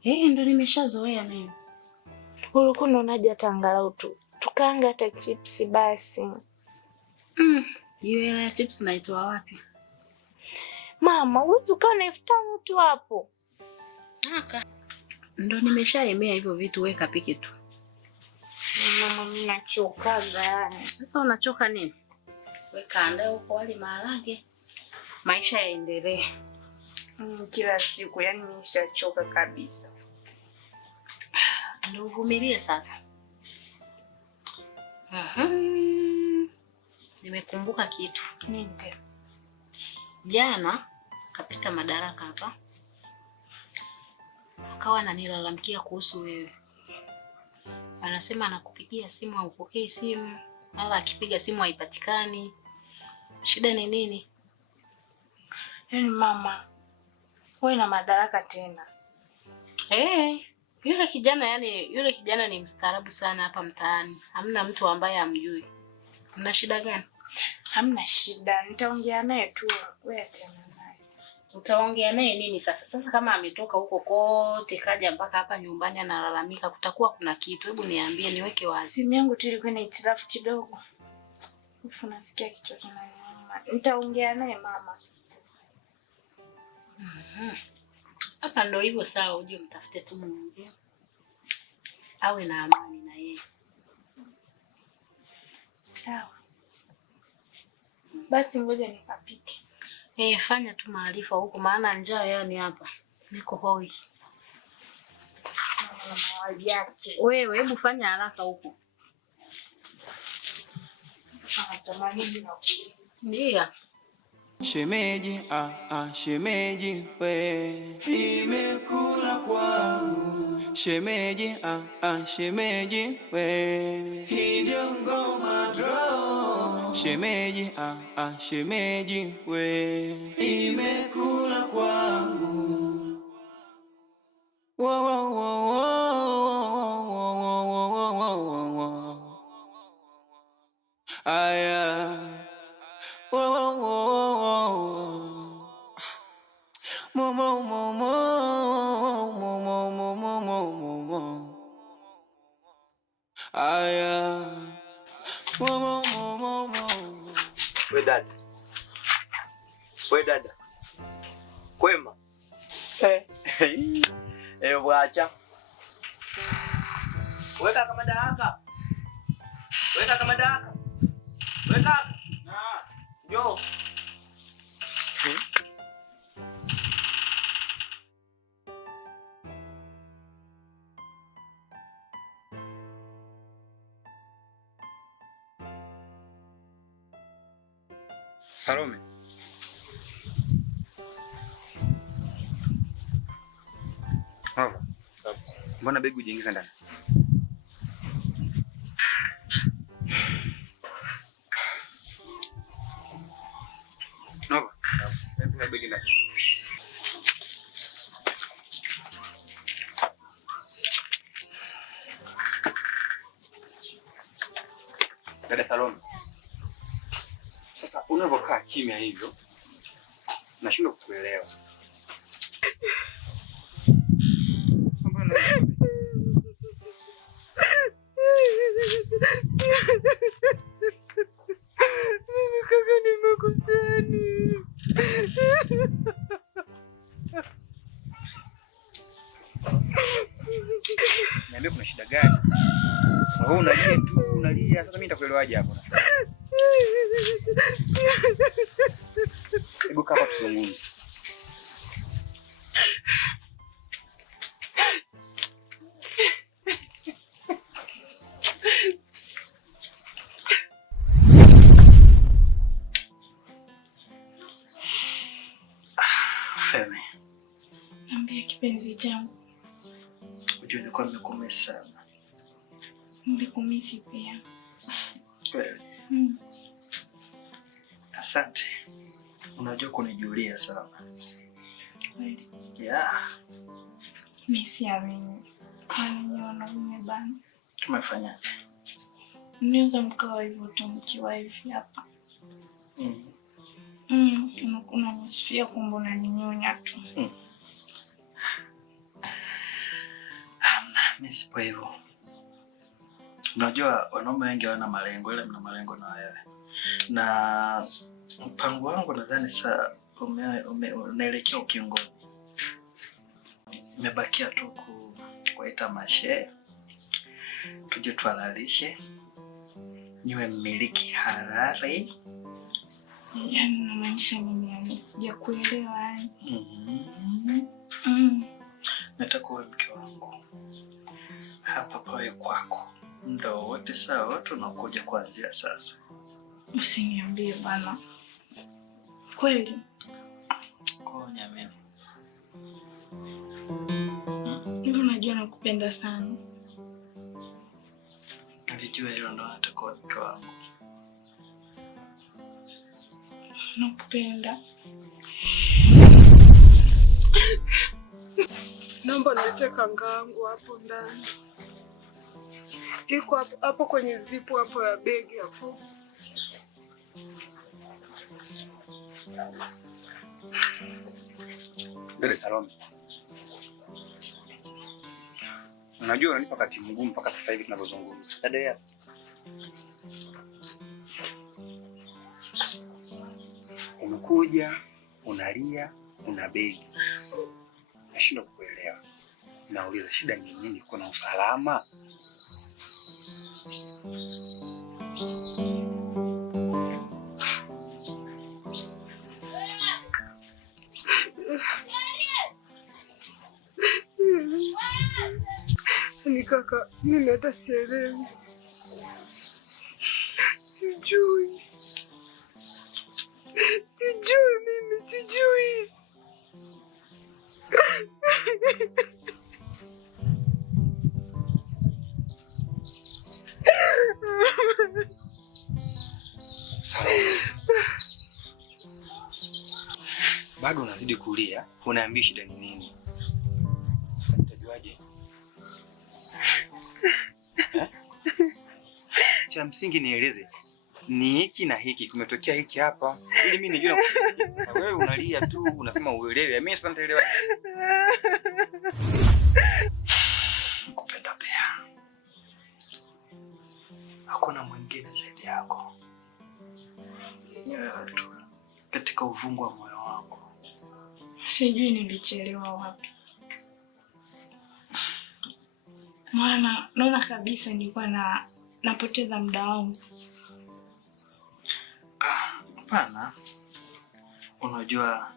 Ndio nimeshazoea mimi. Ulikuwa unaonaje hata angalau tukaanga hata chips basi. Hiyo hela ya chips naitoa wapi? Mama, uwezi ukawa na 5,000 tu hapo. Ndio nimeshaemea hivyo vitu, weka pike tu. Mama, mimi nachoka yani. Sasa unachoka nini? Weka andaa huko wali maharage. Maisha yaendelee. Kila siku yani nishachoka kabisa. Ndio uvumilie sasa. Nimekumbuka kitu. Nini tena? Jana kapita Madaraka hapa. Akawa ananilalamikia kuhusu wewe. Anasema anakupigia simu haupokei simu, wala akipiga simu haipatikani. Shida ni nini? Yaani mama, wewe na Madaraka tena. Yule kijana ni mstaarabu sana hapa mtaani. Hamna mtu ambaye hamjui. Mna shida gani? Hamna shida. Nitaongea naye tu. Wewe tena naye. Utaongea naye nini sasa? Sasa kama ametoka huko kote kaja mpaka hapa nyumbani analalamika, kutakuwa kuna kitu. Hebu niambie niweke wazi. Simu yangu tu ilikuwa na hitilafu kidogo. Ufu nasikia kichwa kinaniuma. Nitaongea naye mama. Hapa ndio hivyo sawa, uje mtafute tu mwingine. Awe na amani na yeye. Sawa. Basi ngoja nikapike. Fanya tu maarifa huko maana njaa yani hapa. Niko hoi. Wewe hebu fanya haraka huko. Ndio. Shemeji, shemeji we, imekula kwangu. Shemeji, shemeji we, hii ndio ngoma draw. Shemeji, shemeji we, imekula kwangu. Wo wo wo wo. Aya. Wo wo wo. Mo mo mo mo mo mo mo mo mo mo mo. Aya. Mo mo mo mo mo. We dada. Kwema. Wacha. Weka kama Madaraka. Weka kama Madaraka. Weka. Njoo. Salome. Nova. Mbona begi ujiingiza ndani? Nova. Hebu begi ndani. Dada Salome. Sasa unavyokaa kimya hivyo nashindwa kukuelewa. Mimi kaka nimekosea. niambie kuna shida gani? Sasa wewe unalia tu, unalia. Sasa mimi nitakuelewaje hapo? Hebu kaa hapa tuzungumze. Femi. Niambie kipenzi changu. Unajua nilikuwa nimekumisi sana. Nimekumisi pia. Kweli. Asante. Unajua kunijulia sana. Kweli. Yeah. Mimi siamini. Niona mimi bana. Tumefanyaje? Mnaweza mkawa hivyo tu mkiwa hivi hapa. Unanisifia kumbe unaninyonya tu. Mimi sipo hivyo. Unajua wanaume wengi wana malengo, ila mna malengo na wewe. Na mpango wangu nadhani sasa unaelekea ukingoni. Nimebakia tu kuita mashehe. Tuje tuhalalishe. Niwe mmiliki halali. Yaani unamaanisha nini yani? Sijakuelewa yani. Natakuwa mke wangu. Hapa pawe kwako. Muda wote saa wote unakuja kuanzia sasa. Usiniambie bana. Kweli? Kwa nyameni. Ndio unajua nakupenda sana. Nalijua hilo ndo natakuwa mke wangu. Nakupenda. Naomba nilete kangaangu hapo ndani. Iko hapo kwenye zipu hapo ya begi hapo. Dada Salome. Unajua unanipa wakati mgumu mpaka sasa hivi tunapozungumza. Dada yako. Umekuja, unalia, una begi. Nashindwa kukuelewa. Nauliza shida ni nini? Kuna usalama? Ni kaka, mimi hata sielewi. Sijui mimi, sijui. Bado unazidi kulia, unaambia shida ni nini? Utajuaje? Cha msingi nieleze. Ni hiki na hiki, kumetokea hiki hapa. Ili mimi nijue. Sasa wewe unalia tu, unasema uelewe. Mimi sasa nitaelewa. Nakupenda pia. Hakuna mwingine zaidi yako. Wewe tu katika uvungu wa moyo wangu. Sijui nilichelewa wapi. Maana naona kabisa nilikuwa napoteza muda wangu. Hapana. Unajua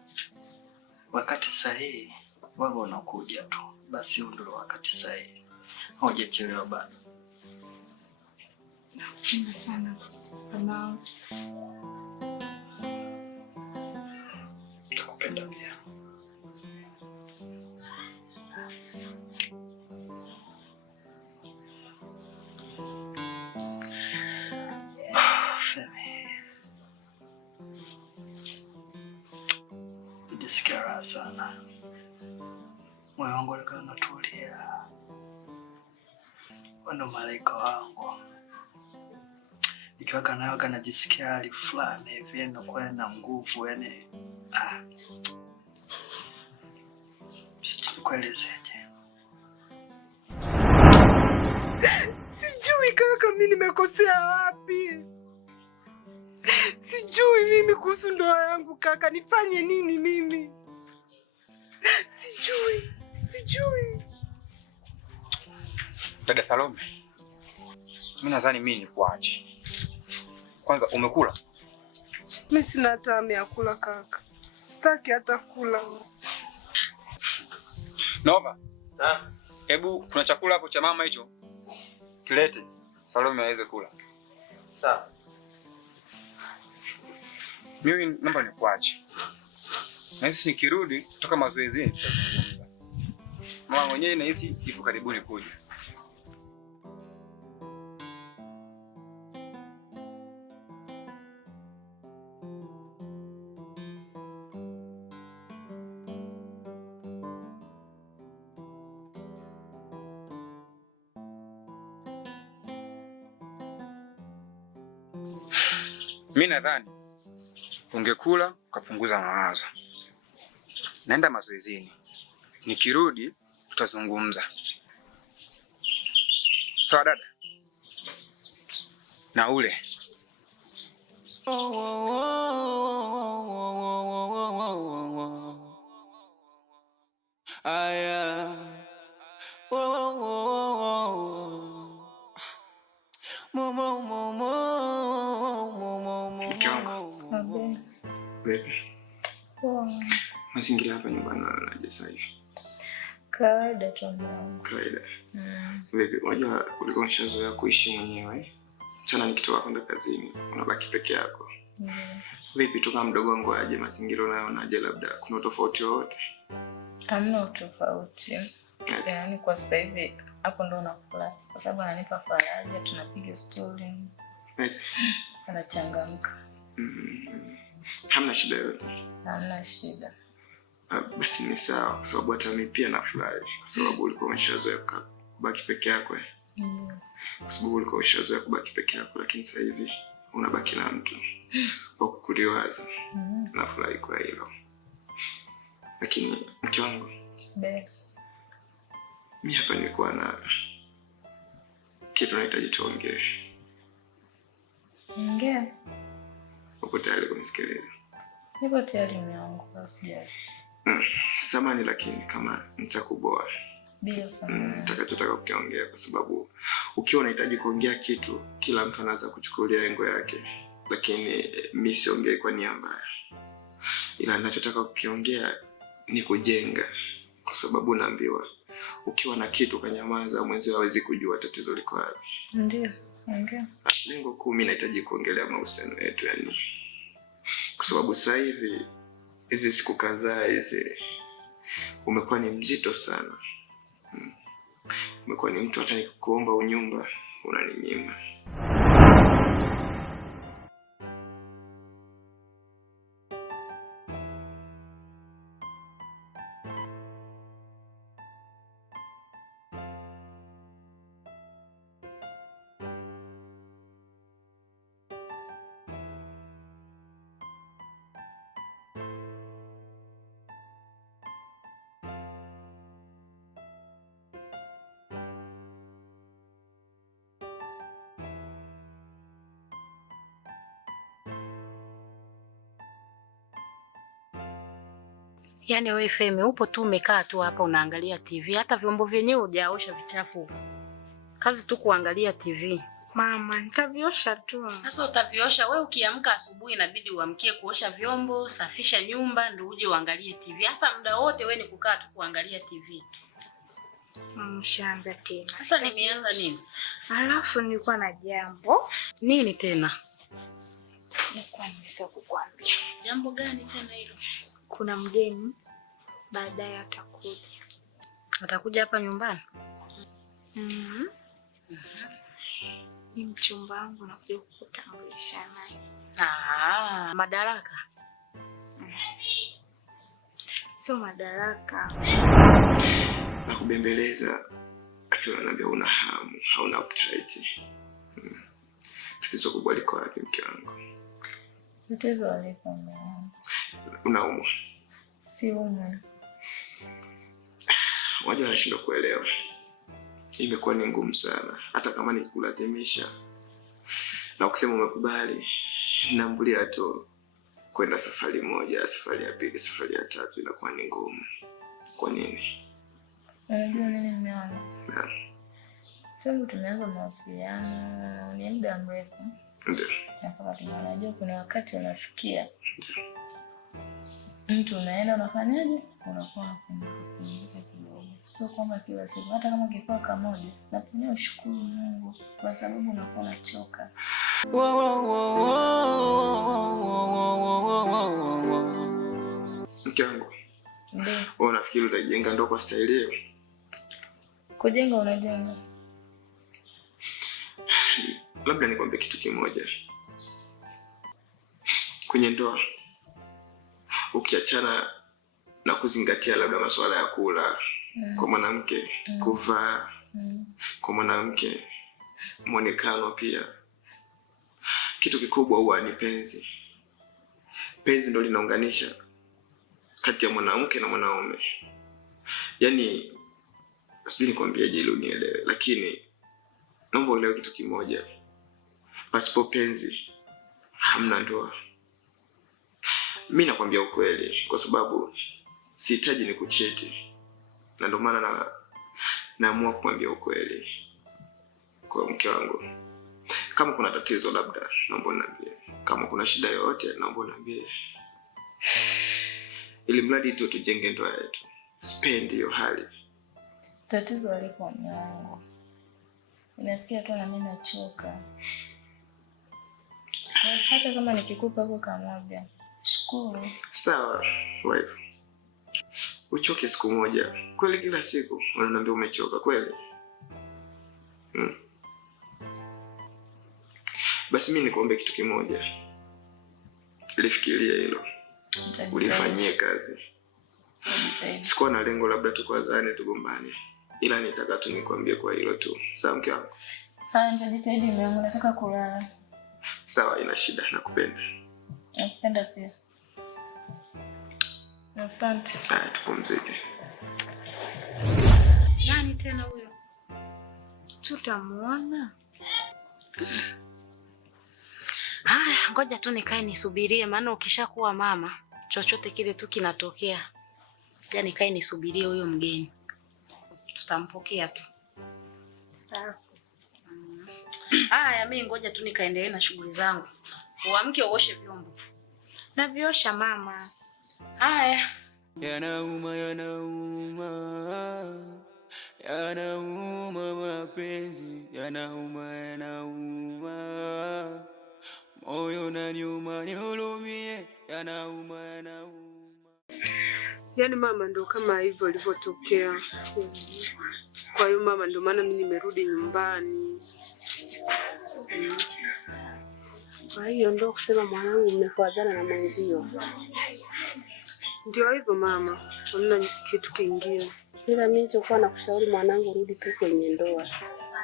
wakati sahihi wago unakuja tu. Basi ndio wakati sahihi. Haujachelewa bado. Nakupenda sana mama. Nakupenda pia. Nijisikia raha sana. Moyo wangu ulikuwa unatulia. Wana malaika wangu. Nikiwaka nayo najisikia hali fulani hivi inakuwa na nguvu yani. Sikuelezeje. Sijui kaka, mimi nimekosea wapi? Sijui mimi kuhusu ndoa yangu kaka, nifanye nini mimi? Sijui. Dada Salome, mimi nadhani mimi nikuache. Kwanza umekula? Mimi sina tamu ya kula kaka. Sitaki hata kula. Nova. Hebu kuna chakula hapo cha mama hicho. Kilete. Salome aweze kula. Sawa. Mimi naomba nikuache. Nahisi nikirudi kutoka mazoezini tutazungumza. Mama mwenyewe nahisi ipo karibuni kuja. Mimi nadhani ungekula ukapunguza mawazo. Naenda mazoezini. Nikirudi tutazungumza. Sawa dada? Na ule. Aya. Mazingira hapa nyumbani naje sasa hivi? Kawaida tu mwanangu. Kawaida. Vipi, unajua ulikuwa unashazoea kuishi mwenyewe. Sana nikitoka kwenda kazini, unabaki peke yako. Vipi toka mdogo wangu aje, mazingira unayonaje, labda kuna tofauti yoyote? Hamna tofauti. Yaani kwa sasa hivi hapo ndo nakula. Kwa sababu ananipa faraja, tunapiga story. Anachangamka. Hamna shida yoyote? Hamna shida. Basi ni sawa, kwa sababu hata mimi pia nafurahi kwa sababu ulikuwa umeshazoea kubaki peke yako. Kwa sababu ulikuwa umeshazoea kubaki peke yako, lakini sasa hivi unabaki na mtu wa kukuliwaza. Nafurahi kwa hilo. Lakini mke wangu, mimi hapa nilikuwa na kitu nahitaji tuongee. Ongea. Uko tayari kunisikiliza? Nipo tayari mwanangu, usijali. Samahani lakini kama nitakuboa. Bila samahani. Nitakachotaka kukiongea kwa sababu ukiwa unahitaji kuongea kitu, kila mtu anaanza kuchukulia lengo yake. Lakini mimi siongei kwa nia mbaya. Ila ninachotaka kukiongea ni kujenga, kwa sababu naambiwa ukiwa na kitu kanyamaza mwenzio hawezi kujua tatizo liko wapi. Ndio, ongea. Lengo kuu mimi nahitaji kuongelea mahusiano yetu, yani kwa sababu sasa hivi hizi siku kadhaa hizi umekuwa ni mzito sana. Umekuwa ni mtu hata nikikuomba unyumba unaninyima. Yaani wewe Femi upo tu umekaa tu hapa unaangalia TV, hata vyombo vyenyewe hujaosha vichafu. Kazi tu kuangalia TV. Mama, nitaviosha tu. Sasa utaviosha wewe, ukiamka asubuhi inabidi uamkie kuosha vyombo, safisha nyumba ndio uje uangalie TV. Sasa muda wote wewe ni kukaa tu kuangalia TV. Mshaanza tena. Sasa nimeanza nini? Alafu nilikuwa na jambo. Nini tena? Nilikuwa nimesahau kukuambia. Jambo gani tena hilo? Kuna mgeni baadaye atakuja. Atakuja hapa nyumbani? Ni mchumba wangu nakuja kukutambulisha naye. Madaraka. Sio Madaraka. Na kubembeleza akiwa ananiambia una hamu, hauna appetite. Tatizo kubwa liko wapi mke wangu? Tatizo liko mwanangu. Unaumwa? Si umwa. Wajua anashindwa kuelewa. Imekuwa ni ngumu sana. Hata kama nikikulazimisha na kusema umekubali, naambulia tu kwenda safari moja, safari ya pili, safari ya tatu inakuwa ni ngumu. Kwa nini? Unajua nini mwanangu? tangu tumeanza mawasiliano ni muda mrefu. Ndio. Mpaka tunajua kuna wakati unafikia mtu unaenda unafanyaje? Unakuwa unapumzika kidogo. Sio kwamba kila siku, hata kama kifaa kamoja, napenda ushukuru Mungu kwa sababu unakuwa unachoka. Mke wangu. Ndio. Wewe unafikiri utajenga ndoa kwa staili hiyo? Kujenga unajenga. Labda nikwambie kitu kimoja. Kwenye ndoa ukiachana na kuzingatia labda masuala ya kula kwa mwanamke, kuvaa kwa mwanamke, muonekano pia, kitu kikubwa huwa ni penzi. Penzi ndio linaunganisha kati ya mwanamke na mwanaume. Yaani sijui nikwambieje ili unielewe, lakini naomba uelewe kitu kimoja. Pasipo penzi hamna ndoa. Mimi nakwambia ukweli kwa sababu sihitaji nikucheti. Na ndio maana naamua kukwambia ukweli. Kwa mke wangu, kama kuna tatizo labda naomba uniambie. Kama kuna shida yoyote naomba uniambie. Ili mradi tu tujenge ndoa yetu. Spend hiyo hali. Tatizo liko mwanangu. Inafikia tu na mimi nachoka. Hata kama nikikupa huko kamoja, shukuru. Sawa, wife. Uchoke siku moja. Kweli kila siku unaniambia umechoka kweli? Basi mimi nikuombe kitu kimoja. Lifikirie hilo. Ulifanyie kazi. Sikuwa na lengo labda tukwazane tugombane. Ila nitaka tu nikwambie kwa hilo tu. Sawa mke wangu? Nitajitahidi mume wangu, nataka kulala. Sawa, ina shida, nakupenda. Nakupenda pia. Asante. Tupumzike. Nani tena huyo? Tutamuona. Ngoja tu nikae nisubirie, maana ukishakuwa mama chochote kile tu kinatokea. Ya nikae nisubirie huyo mgeni. Tutampokea tu. Mimi ngoja tu nikaendelee na shughuli zangu. Uamke uoshe vyombo. Na viosha mama. Haya. Yanauma, yanauma. Yanauma mapenzi, yanauma, yanauma. Moyo unaniuma, nihurumie, yanauma, yanauma. Yaani mama ndo kama hivyo ilivyotokea. Kwa hiyo mama ndo maana mimi nimerudi nyumbani. Kwa hiyo ndo kusema mwanangu mmefuazana na mwenzio. Ndio hivyo mama, hamna kitu kingine. Ila mimi nilikuwa nakushauri mwanangu rudi tu kwenye ndoa.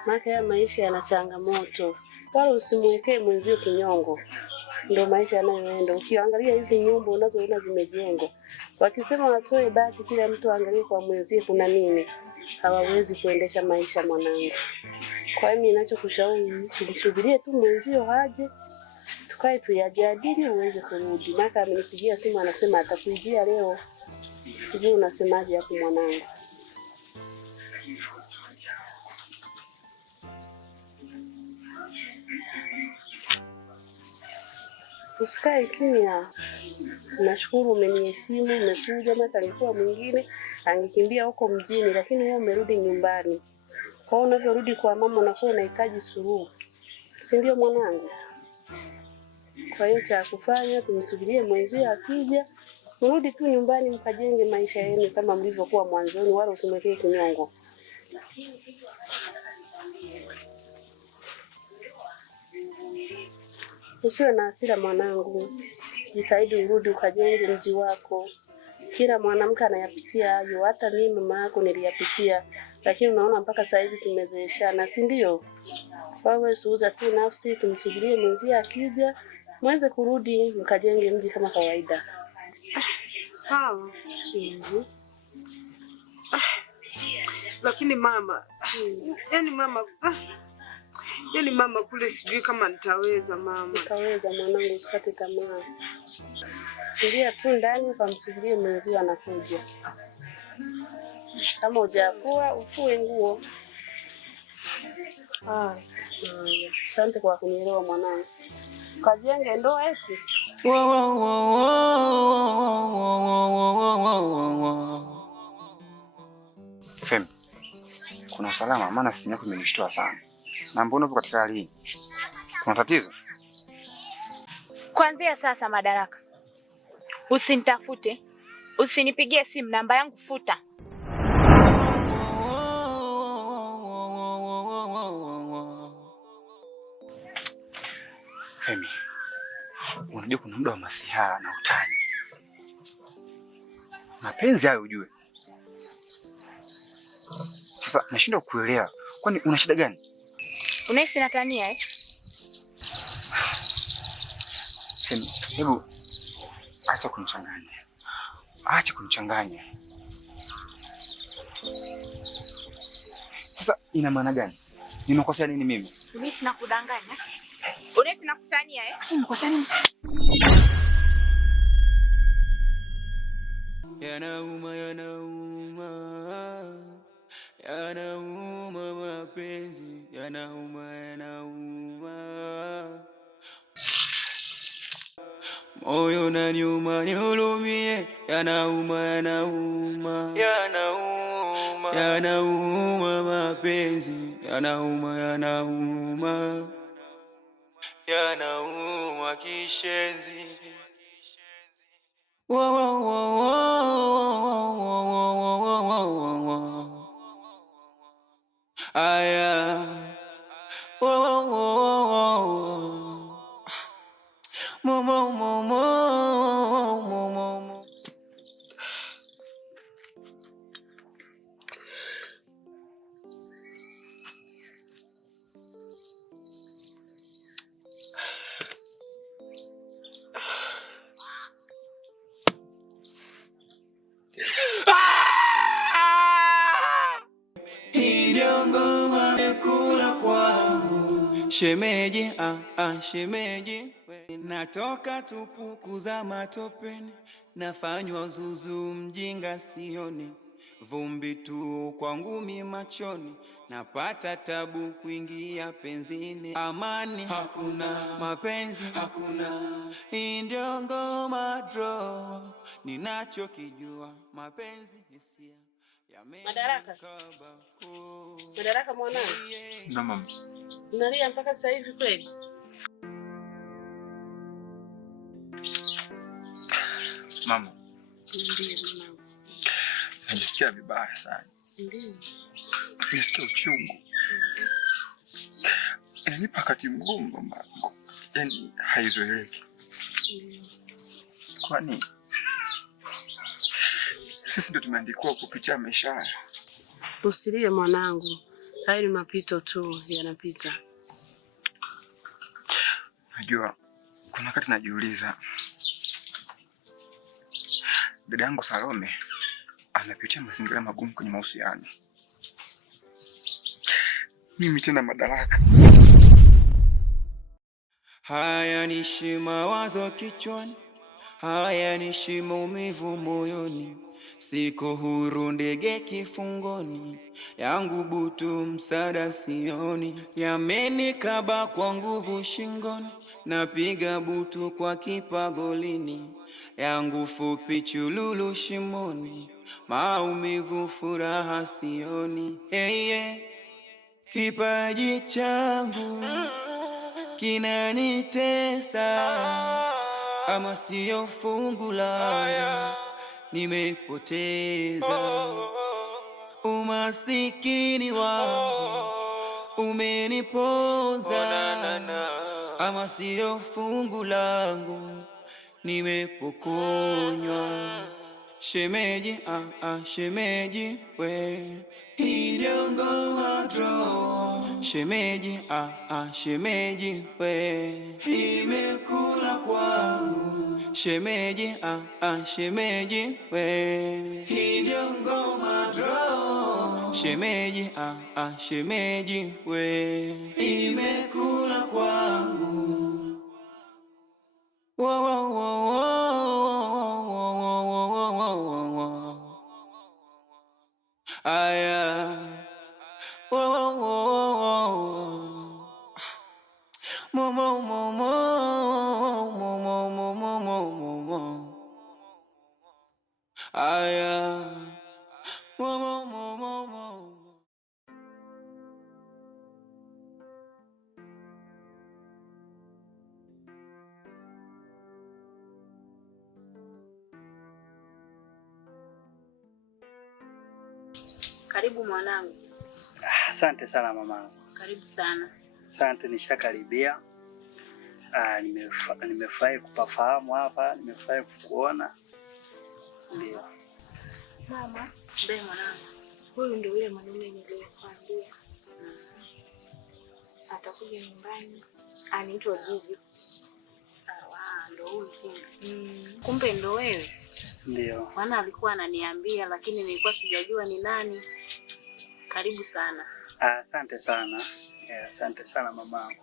Maana haya maisha yana changamoto. Wala usimwekee mwenzio kinyongo. Ndio maisha yanayoenda. Ukiangalia hizi nyumba unazoona zimejengwa, wakisema watoe baki kila mtu aangalie kwa mwenzie kuna nini, hawawezi kuendesha maisha mwanangu. Kwa hiyo mimi ninachokushauri tumsubirie tu mwenzio aje, tukae tuyajadili uweze kurudi. Maka amenipigia simu anasema atakujia leo. Sijui unasemaje hapo mwanangu? Usikae kimya. Nashukuru umeniheshimu, umekuja. Maka alikuwa mwingine angekimbia huko mjini, lakini wewe umerudi nyumbani. Kwa hiyo unavyorudi kwa mama unakuwa unahitaji suluhu. Si ndio mwanangu? Kwa hiyo cha kufanya tumsubirie mwenzio akija, mrudi tu nyumbani mkajenge maisha yenu kama mlivyokuwa mwanzoni, wala usimwekee kinyongo. Usiwe na hasira mwanangu. Jitahidi urudi ukajenge mji wako. Kila mwanamke anayapitia hayo, hata mimi mama yako niliyapitia, lakini unaona mpaka saa hizi tumezeeshana, si ndio? Wewe usiuza tu nafsi, tumsubirie mwenzia akija, mweze kurudi mkajenge mji kama kawaida. Sawa. Lakini mama, yani mama kule sijui kama nitaweza mama. Nitaweza mwanangu, usikate tamaa. Ingia tu ndani ukamsubirie mwenzio anakuja. Kama hujafua ufue nguo. Asante kwa kunielewa mwanangu. Kajenge ndoa eti. Femi, kuna usalama, maana simu yako imenishtua sana. Na mbona upo katika hali hii? Kuna tatizo? Kuanzia sasa Madaraka, usinitafute, usinipigie simu, namba yangu futa. Femi, unajua kuna muda wa masiha na utani. Mapenzi hayo ujue. Sasa nashindwa kuelewa. Kwani una shida gani? Unahisi natania eh? Femi, hebu acha kunichanganya. Acha kunichanganya. Sasa ina maana gani? Nimekosea nini mimi? Mimi sina kudanganya. Unahisi nakutania eh? Sasa nimekosea nini? Yanauma, yanauma, yanauma mapenzi, yanauma, yanauma. Moyo unaniuma, nihurumie, yanauma, yanauma, yanauma, yanauma mapenzi, yanauma, yanauma, yanauma kishenzi. Aya, shemeji, shemeji, natoka tupukuza matopeni, nafanywa zuzu mjinga sioni, vumbi tu kwangu mi machoni, napata tabu kuingia penzini, amani hakuna, mapenzi hakuna, hii ndio ngoma draw, ninachokijua mapenzi hisia. Madaraka. Madaraka mwanangu. Na mama. Unalia mpaka sasa hivi kweli? Mama. Ndiyo mwanangu. Najisikia vibaya sana. Ndiyo. Najisikia uchungu. Inanipa wakati mgumu mama. Yaani haizoeleki. Kwani sisi ndio tumeandikwa kupitia maisha haya. Usilie mwanangu. Haya ni mapito tu, yanapita. Najua kuna wakati najiuliza, dada yangu Salome anapitia mazingira magumu kwenye mahusiano. Mimi tena Madaraka. Haya nishi mawazo kichwani, haya nishi maumivu moyoni, siko huru ndege kifungoni, yangu butu msada sioni, yamenikaba kwa nguvu shingoni, napiga butu kwa kipagolini, yangu fupi chululu shimoni, maumivu furaha sioni. Kipaji changu kinanitesa, ama sio fungu langu nimepoteza. Umasikini wangu umeniponza, ama sio fungu langu nimepokonywa. Shemeji, shemeji we, hii ndio ngoma draw. Shemeji, shemeji we, imekula kwangu. Shemeji, shemeji we, hii ndio ngoma draw. Shemeji, shemeji we, imekula kwangu. Aya, Karibu mwanangu. Asante sana mamangu. Karibu sana. Asante, nishakaribia. Nimefurahi kupafahamu hapa, nimefurahi kukuona. Ndio. Mama, Be mwanangu. huyu ndio yule mwanaume niliyokuambia. Atakuja nyumbani. Anaitwa Gigi. Sawa, ndio huyu kumbe. Kumbe ndio wewe? Ndio. Maana alikuwa ananiambia lakini nilikuwa sijajua ni nani. Karibu sana. Asante sana. Asante sana mamangu.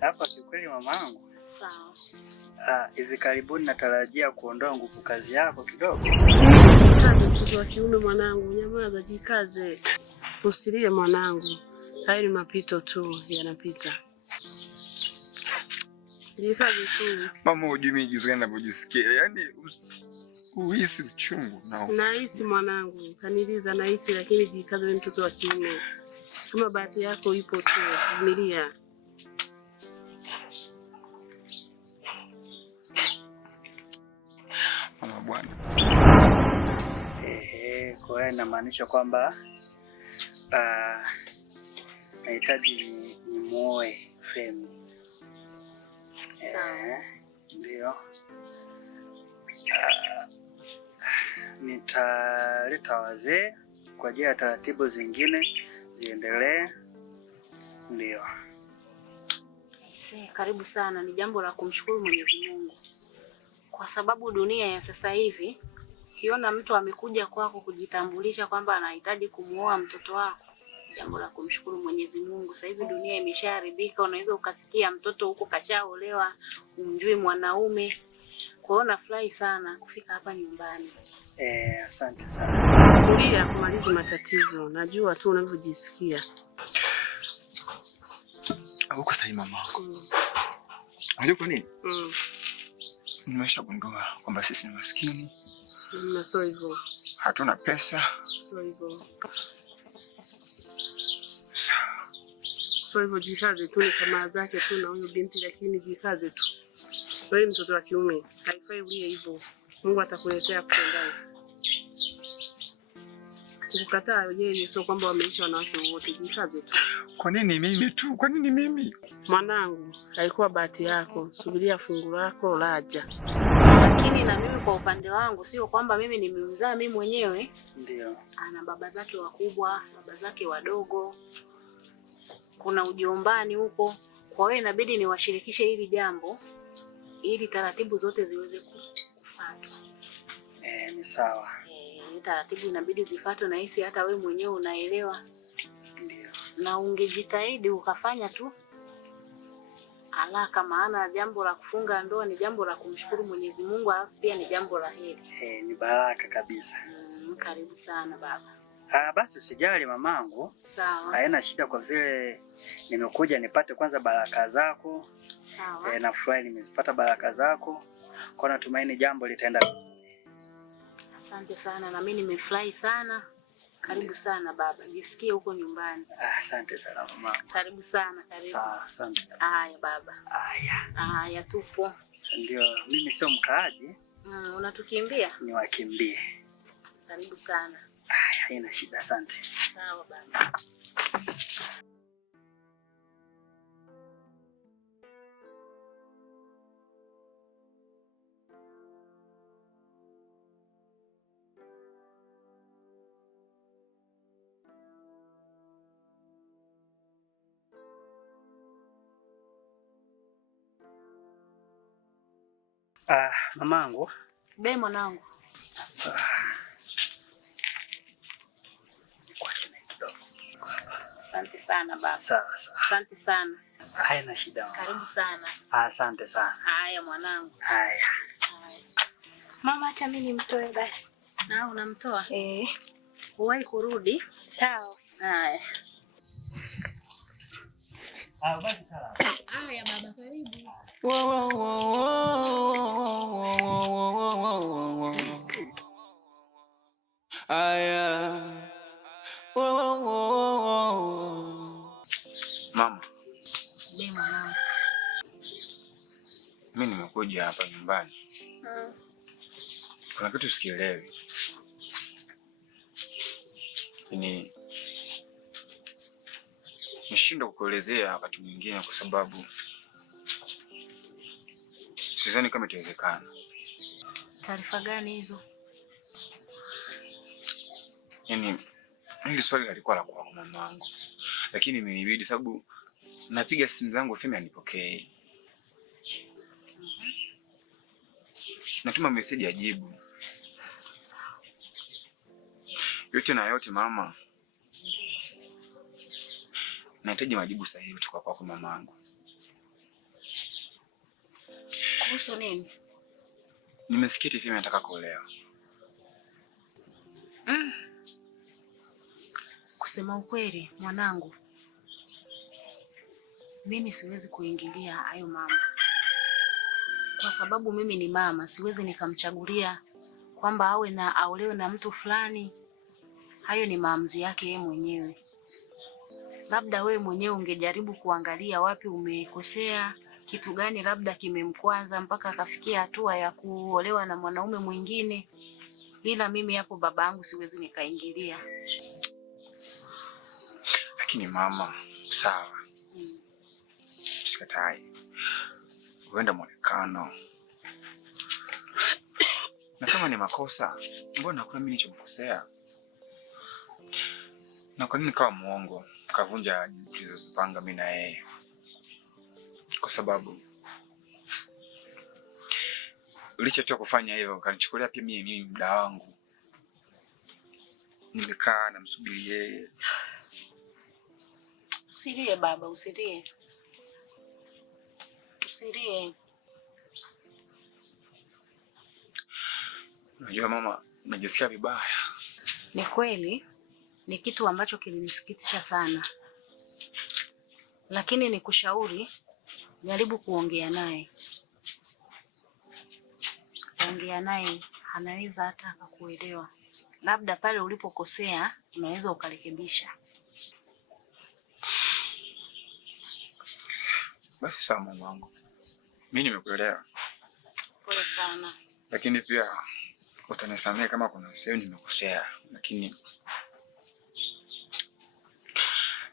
Hapa kiukweli mamangu. Sawa. Hivi karibuni natarajia kuondoa nguvu kazi yako kidogo. Mtoto wa kiume mwanangu, nyamaza, jikaze. Usilie mwanangu. Haya ni mapito tu, yanapita. Jikaze tu. Mama, hujui mimi jinsi gani ninavyojisikia. Yaani uhisi uchungu na nahisi mwanangu, kaniliza nahisi, lakini jikaze, wewe mtoto wa kiume. Kama bahati yako ipo tu, vumilia. mama bwana. Kwa hiyo inamaanisha kwamba nahitaji ni muoe Femi. Sawa. Ndio. Nitaleta wazee kwa ajili ya taratibu zingine ziendelee. Ndio. Karibu sana, ni jambo la kumshukuru Mwenyezi Mungu. Kwa sababu dunia ya sasa hivi, ukiona mtu amekuja kwako kujitambulisha kwamba anahitaji kumuoa mtoto wako, jambo la kumshukuru Mwenyezi Mungu. Sasa hivi dunia imeshaharibika, unaweza ukasikia mtoto huko kashaolewa, umjui mwanaume. Kwa hiyo nafurahi sana kufika hapa nyumbani. Asante sana. Tulia kumaliza matatizo. Najua tu unavyojisikia. Uko sahihi mama. Unajua kwa nini? Nimeshagundua kwamba sisi ni maskini. Na sio hivyo. Hatuna pesa. Sio hivyo. Sio hivyo, jikaze tu, ni kama zake tu na huyo binti, lakini jikaze tu. Wewe mtoto wa kiume, haifai ulie hivyo. Mungu atakuletea kupendaye. Kukataa yeye sio kwamba wameisha wanawake wote, jikaze tu. Kwa nini mimi tu? Kwa nini mimi? Mwanangu, haikuwa bahati yako. Subiria fungu lako laja. Lakini na mimi kwa upande wangu sio kwamba mimi nimemzaa mimi mwenyewe. Ndio. Ana baba zake wakubwa, baba zake wadogo. Kuna ujombani huko. Kwa hiyo inabidi niwashirikishe hili jambo ili taratibu zote ziweze kufuatwa. Ni sawa. Taratibu inabidi zifuatwe, na hisi hata wewe mwenyewe unaelewa. Ndio. Na ungejitahidi ukafanya tu alaka, maana jambo la kufunga ndoa ni jambo la kumshukuru Mwenyezi Mungu, alafu pia ni jambo la heri. Ni baraka kabisa. Karibu sana baba. Basi usijali mamangu. Sawa. Haina shida, kwa vile nimekuja nipate kwanza baraka zako. Sawa. Nafurahi nimezipata baraka zako. Kwa natumaini jambo litaenda. Asante sana, na mimi nimefurahi sana. Karibu sana baba. Jisikie huko nyumbani. Asante sana mama. Karibu sana, karibu. Sawa, asante. Haya baba. Haya tupo. Ndio, mimi sio mkaaji. Unatukimbia? Niwakimbie. Karibu sana. Haina shida, asante. Sawa baba. Mamangu. Be mwanangu. Asante sana baba. Sawa. Asante sana. Haina shida mama. Karibu sana. Asante sana. Haya mwanangu. Haya. Mama, acha mimi nimtoe basi. Na unamtoa? Uwahi kurudi? Sawa. Haya. Basi sawa. Haya baba, karibu. Aya. Mama, Be mwanangu. mimi nimekuja hapa nyumbani. Kuna kitu sikielewi. Nishindwa kukuelezea wakati mwingine kwa sababu sidhani kama itawezekana. Taarifa gani hizo? Hili swali halikuwa la kwa mama wangu. Lakini imenibidi sababu napiga simu zangu Femi anipokee. Natuma message ajibu. Yote na yote mama, nahitaji majibu sahihi kutoka kwako mama wangu. Kuhusu nini? Nimesikia Femi anataka kuolewa. Kusema ukweli mwanangu, mimi siwezi kuingilia hayo mambo. Kwa sababu mimi ni mama, siwezi nikamchagulia kwamba aolewe na mtu fulani. Hayo ni maamuzi yake yeye mwenyewe. Labda wewe mwenyewe ungejaribu kuangalia wapi umekosea, kitu gani labda kimemkwaza mpaka akafikia hatua ya kuolewa na mwanaume mwingine. Ila mimi hapo babangu siwezi nikaingilia. Lakini mama, sawa. Sikatai. Huenda mwonekano. Na kama ni makosa, mbona hakuna mimi nilichomkosea? Na kwa nini kawa muongo, kavunja tulizopanga mimi na yeye? Kwa sababu ulichotoa kufanya hivyo, kanichukulia pia mimi muda wangu. Nimekaa na msubiri yeye. Usilie baba, usilie. Usilie. Unajua mama, najisikia vibaya. Ni kweli, ni kitu ambacho kilinisikitisha sana. Lakini nikushauri, jaribu kuongea naye. Ongea naye, anaweza hata akakuelewa. Labda pale ulipokosea, unaweza ukarekebisha. Basi sawa mama wangu. Mimi nimekuelewa. Pole sana. Lakini pia utanisamehe kama kuna sehemu nimekosea, lakini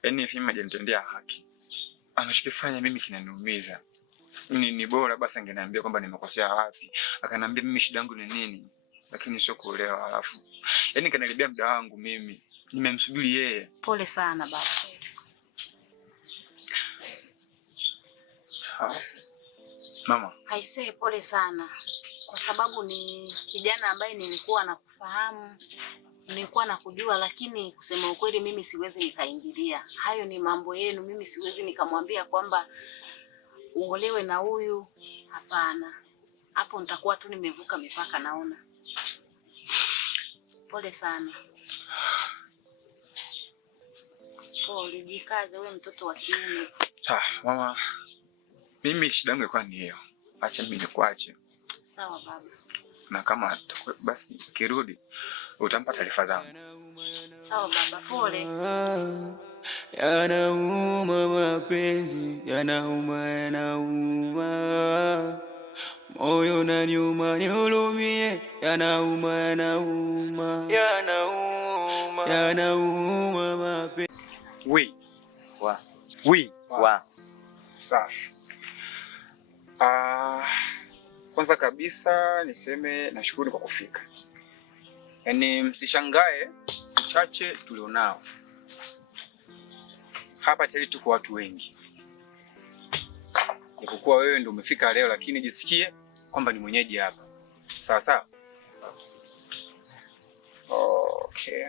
Femi hajanitendea haki. Anachokifanya mimi kinaniumiza. Ni bora basi angeniambia kwamba nimekosea wapi. Akaniambia mimi shida yangu ni nini, lakini sio kuolewa alafu. Kanaribia muda wangu mimi. Nimemsubiri yeye. Pole sana baba. Sawa. Mama. Haisee, pole sana. Kwa sababu ni kijana ambaye nilikuwa nakufahamu, nilikuwa nakujua, lakini kusema ukweli mimi siwezi nikaingilia. Hayo ni mambo yenu, mimi siwezi nikamwambia kwamba uolewe na huyu. Hapana. Hapo nitakuwa tu nimevuka mipaka naona. Pole sana. Pole, jikaze wewe mtoto wa kiume. Sawa, mama. Mimi shida yangu ilikuwa ni hiyo. Acha mimi nikuache. Sawa baba. Na kama basi kirudi utampa taarifa zangu. Sawa baba, pole. Yanauma mapenzi, yanauma. Moyo unaniuma, nihurumie, yanauma. Yanauma mapenzi. Safi. Kwanza kabisa niseme nashukuru kwa kufika. Msishangae uchache tulionao. Hapa tayari tuko watu wengi. Japokuwa wewe ndio umefika leo, lakini jisikie kwamba ni mwenyeji hapa. Sawa sawa? Okay.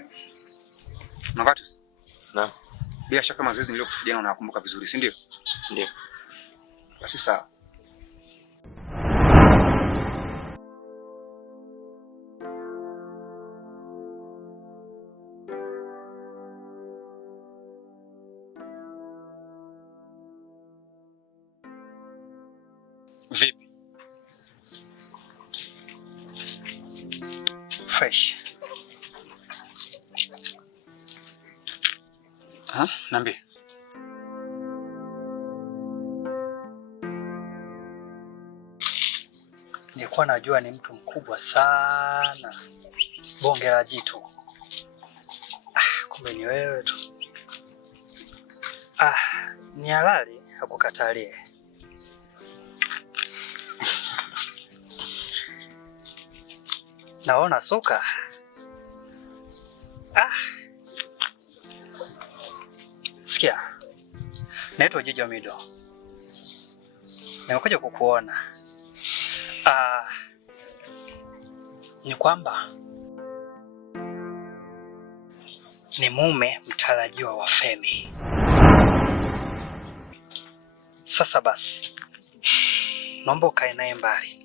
Mavatus. Na. Bila shaka mazoezi niliyokufikiria unakumbuka vizuri, si ndio? Ndio. Basi sawa. Vipi? Fresh. Niambie. Nilikuwa najua ni mtu mkubwa sana, bonge la jitu. Kumbe ni wewe tu. Ni halali hakukatalie. Naona soka. Sikia. Naitwa Jijo Mido. Nimekuja kukuona. Ni kwamba ni mume mtarajiwa wa Femi. Sasa basi, naomba ukae naye mbali.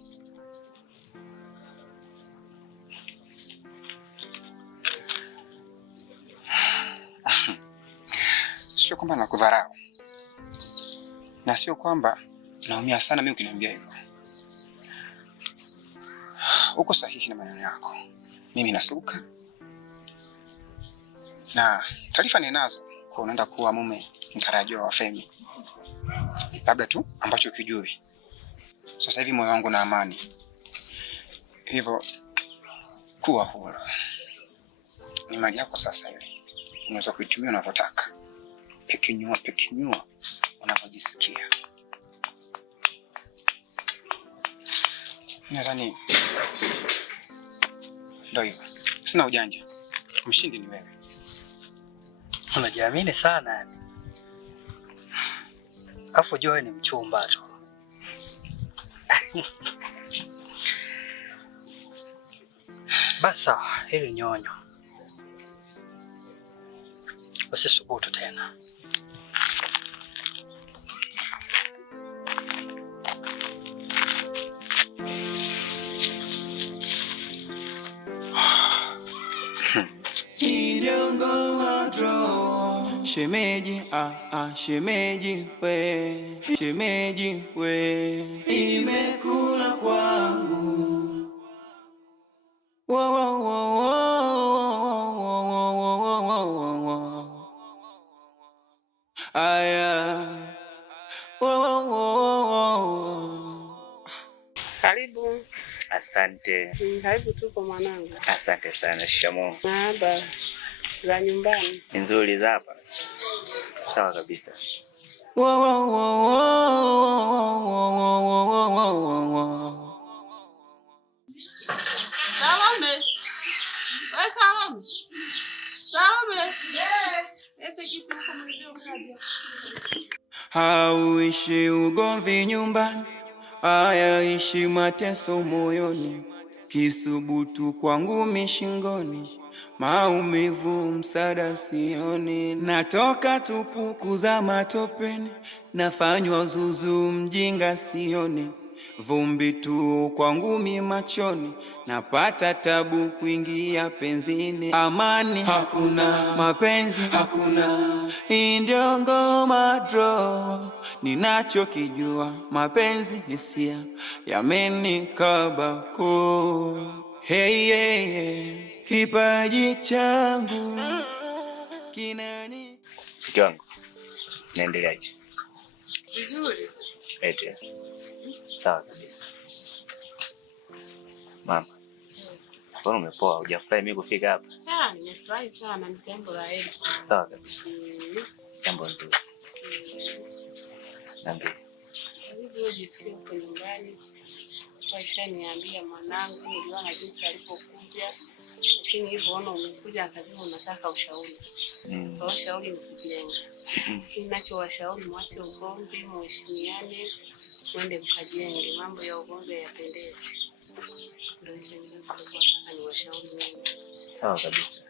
Sio kwamba nakudharau. Na sio kwamba naumia sana mimi ukiniambia hivyo. Uko sahihi na maneno yako. Mimi nasuka. Na taarifa ninazo kwa unaenda kuwa mume mtarajiwa wa Femi. Labda tu ambacho ukijui. Sasa hivi moyo wangu na amani. Hivyo kuwa huru. Ni mali yako sasa ile. Unaweza kuitumia unavyotaka. Pekenyua unavyojisikia. Nadhani ndio hivyo. Sina ujanja. Mshindi ni wewe. Unajiamini sana yani. Afu jua ni mchumba tu. Basa, hili nyonyo. Usisubutu tena. Shemeji, shemeji we, imekula kwangu. Aya. Karibu. Asante. Karibu tuko mwanangu. Asante sana. Shikamoo. Marahaba. Za nyumbani. Nzuri za hapa. Sawa kabisa. Salome. Wewe Salome. Salome. Ese kitu huko mzee ukaja. Hauishi ugomvi nyumbani, hayaishi mateso moyoni, kisubutu kwangu mishingoni, maumivu msada sioni, natoka tupuku za matopeni, nafanywa zuzu mjinga sioni, vumbi tu kwangu machoni, napata tabu kuingia penzini, amani hakuna, mapenzi hakuna, ndio ngoma draw, ninachokijua mapenzi hisia yamenikabako. Hey, hey, hey, kipaji changu kinani. Mke wangu, naendeleaje? Vizuri. Eti. Sawa kabisa. Mama, mbona umepoa? Hujafurahi mimi kufika hapa? Nimefurahi sana, ni jambo la heri. Sawa kabisa. Jambo nzuri. Niambie. Hivi ujisikie uko nyumbani. Aisha niambia mwanangu, niliona jinsi alipokuja. Lakini hivyo ona umekuja akajua unataka ushauri. Kwa ushauri ni kujenga. Ninachowashauri mwache ugomvi, mheshimiane, mwende mkajenge. Mambo ya ugomvi hayapendezi. Ndio hicho nilikuwa ni washauri wengi. Sawa kabisa.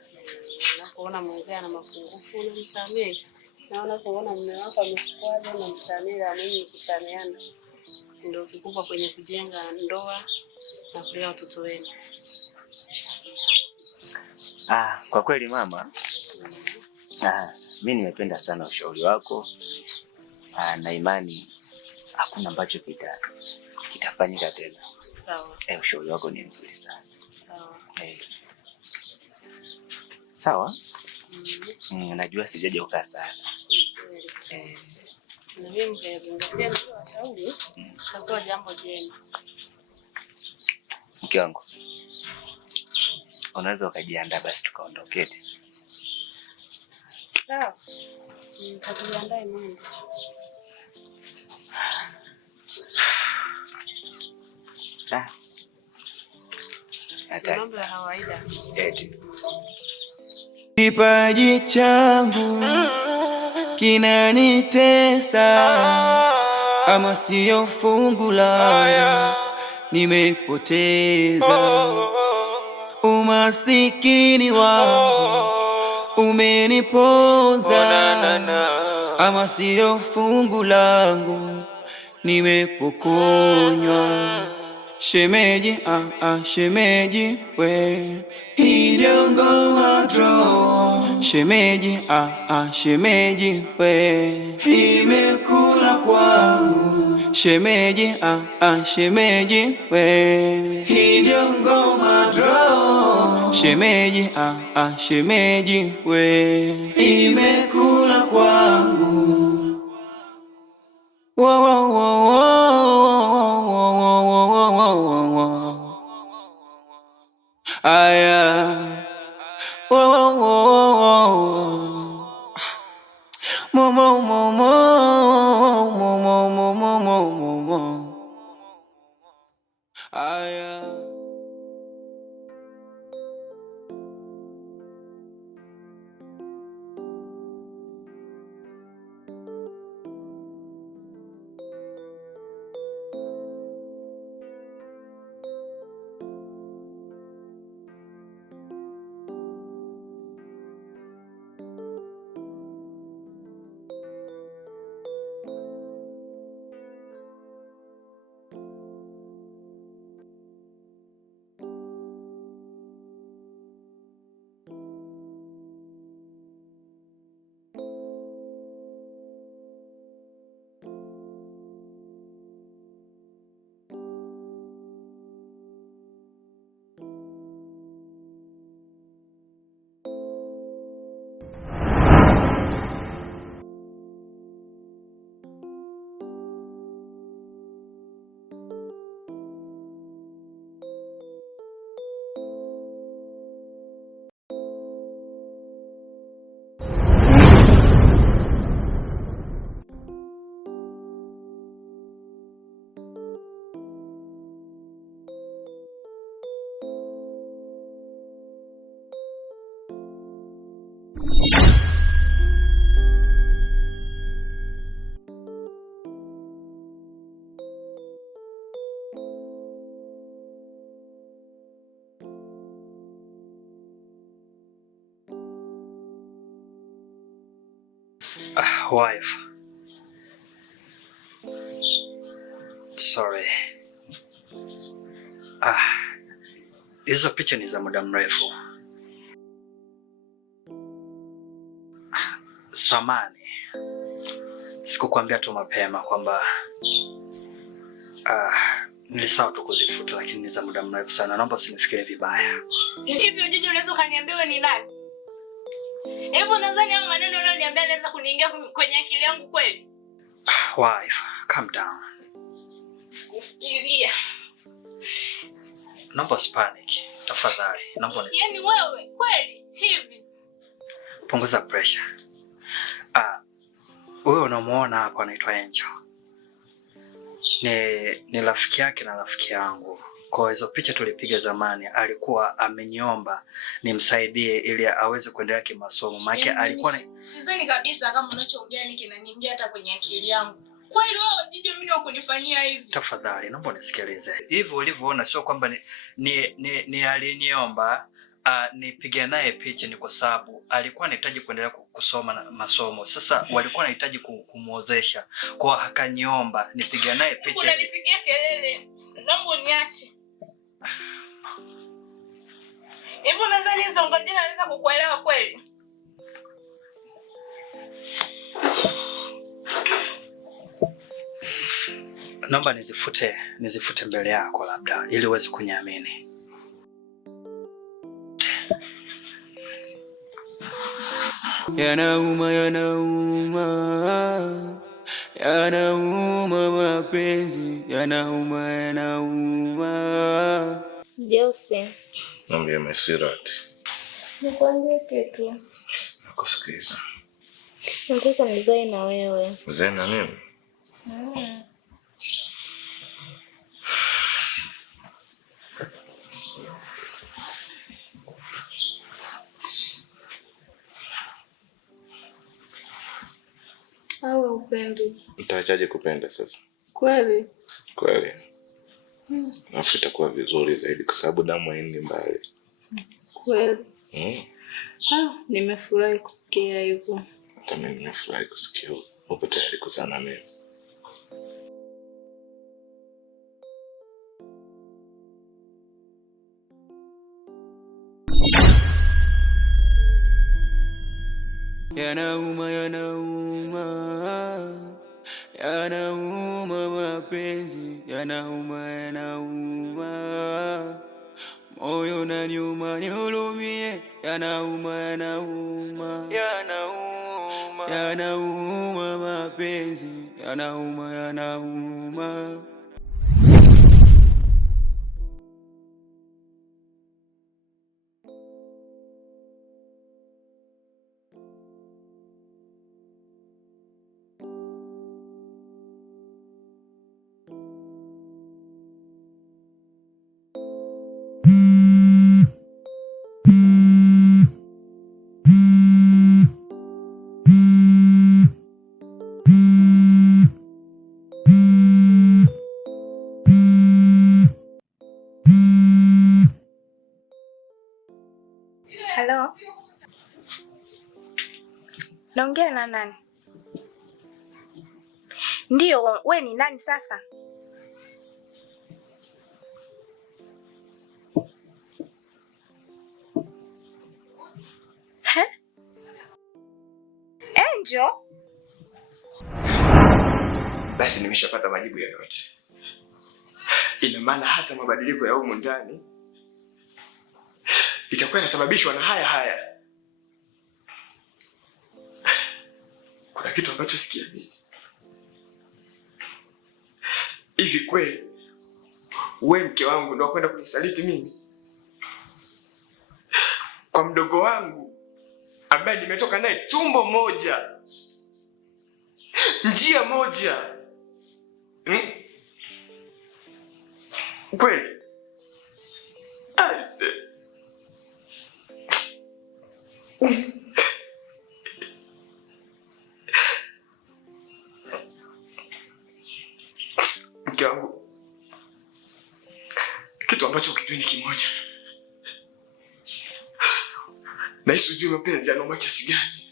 Unapoona mwenzake ana mapungufu unamsamehe. Na unapoona mume wako amekukwaza unamsamehe, na mimi kusameheana. Ndio kikubwa kwenye kujenga ndoa na kulea watoto wenu. Kwa kweli mama, mimi nimependa sana ushauri wako. Na imani hakuna ambacho kitafanyika tena. Sawa. Ushauri wako ni mzuri sana. Sawa. Sawa. Najua sijaje ukaa sana. Na mimi mkazingatia ndio washauri, itakuwa jambo jema. Mke wangu, unaweza ukajiandaa basi tukaondoke. Sawa. Nitakuandaa mimi. Mambo ya kawaida. Kipaji changu kinanitesa, ama sio fungu langu nimepoteza. Umasikini wangu umeniponza, ama sio fungu langu nimepokonywa. Shemeji, shemeji we, ndio ngoma draw. Shemeji, shemeji we, imekula kwangu. Shemeji, shemeji we, ndio ngoma draw. Shemeji, shemeji we, imekula kwangu. Wow, wow, wow, wow. Aya, wo mo mo mo mo mo mo mo mo mo. Aya. Wife. Sorry. Hizo picha ni za muda mrefu. Samani. Sikukwambia tu mapema kwamba nilisahau tu kuzifuta, lakini ni za muda mrefu sana. Naomba usinifikirie vibaya. Hivi ujije unaweza kaniambia wewe ni nani? Hebu nadhani hao maneno unayoniambia yanaweza kuniingia kwenye akili yangu kweli? Wife, calm down. Fikiria. Naomba usipanic, tafadhali. Naomba Yaani wewe kweli hivi? Punguza pressure. Wewe unamuona hapa anaitwa Angel. Ni rafiki yake na rafiki yangu. Kwa hizo picha tulipiga zamani, alikuwa ameniomba nimsaidie ili aweze kuendelea kimasomo. Maana alikuwa sidhani kabisa kama unachoongea ni kinaniingia hata kwenye akili yangu. Kweli wewe jiji mimi wakunifanyia hivi? Tafadhali, naomba unisikilize. Hivi ulivyoona sio kwamba ni aliniomba nipige naye picha, ni kwa sababu alikuwa anahitaji kuendelea kusoma na masomo. Sasa walikuwa wanahitaji kumuozesha. Kwa akaniomba nipige naye picha. Unanipigia kelele. Naomba uniache. Hebu nadhani hizo ngojea naweza kukuelewa kweli? Naomba nizifute mbele yako labda ili uweze kuniamini. Yanauma, yanauma, yanauma mapenzi, yanauma, yanauma. Jose, Niambie Mesirat. nikwambie kitu. Nakusikiza. Nataka nizae na wewe. Uzae na mimi? Awe upendi. Utaachaje kupenda sasa? Kweli? Kweli. Nafu itakuwa vizuri zaidi kwa sababu damu haendi mbali. Kweli. Nimefurahi kusikia hivyo. Hata mimi nimefurahi kusikia upo tayari kuzaa na mimi. Yanauma, yanauma, yanauma mapenzi, yanauma, yanauma. Moyo unaniuma, nihurumie, yanauma, yanauma, yanauma, yanauma mapenzi, yanauma, yanauma. Hello? Naongea na nani? Ndio, we ni nani sasa? He? Angel? Basi nimeshapata majibu ya yote. Ina maana hata mabadiliko ya humu ndani itakuwa inasababishwa na haya. Kuna kitu ambacho sikiamini. Hivi kweli wewe mke wangu ndio kwenda kunisaliti mimi kwa mdogo wangu ambaye nimetoka naye tumbo moja, njia moja? Kweli? Aise. Mke wangu, kitu ambacho ukijua ni kimoja. Naishi ujue mapenzi yanauma kiasi gani.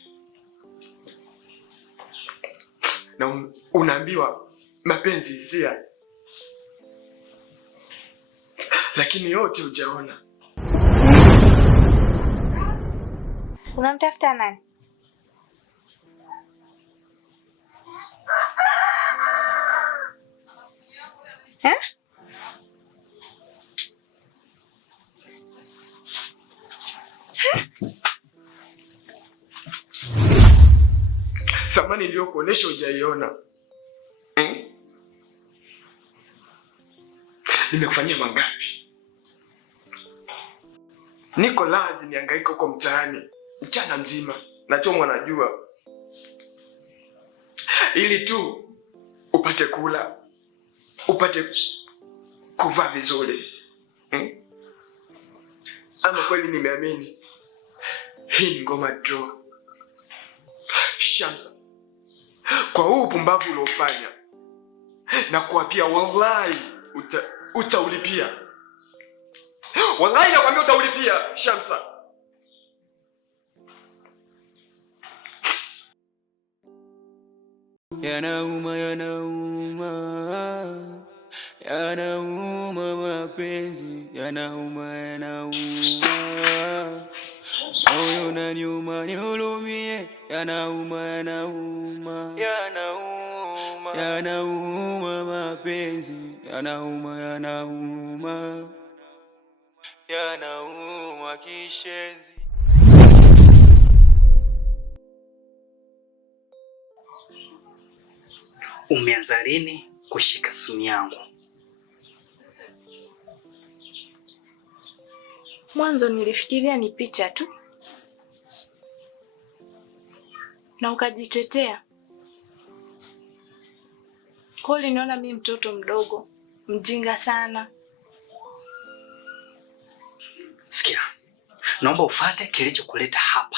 Na unaambiwa mapenzi hisia, lakini yote hujaona. Unamtafuta nani? Thamani iliyokuonesha hujaiona. Nimekufanyia mangapi? Niko lazi nihangaika huko mtaani mchana mzima, nachomwa najua, ili tu upate kula, upate kuvaa vizuri. Ama kweli nimeamini hii ni ngoma draw. Shamsa, kwa huu upumbavu uliofanya na kuapia, wallahi utaulipia. Wallahi nakwambia utaulipia, Shamsa. Yanauma, yanauma, yanauma mapenzi, yanauma, yanauma. Moyo unaniuma, nihurumie, yanauma, yanauma, yanauma, yanauma mapenzi, yanauma, yanauma, yanauma kishenzi. umeanza lini kushika simu yangu? Mwanzo nilifikiria ni picha tu na ukajitetea. Kwa hiyo uliniona mimi mtoto mdogo, mjinga sana. Sikia, naomba ufuate kilichokuleta hapa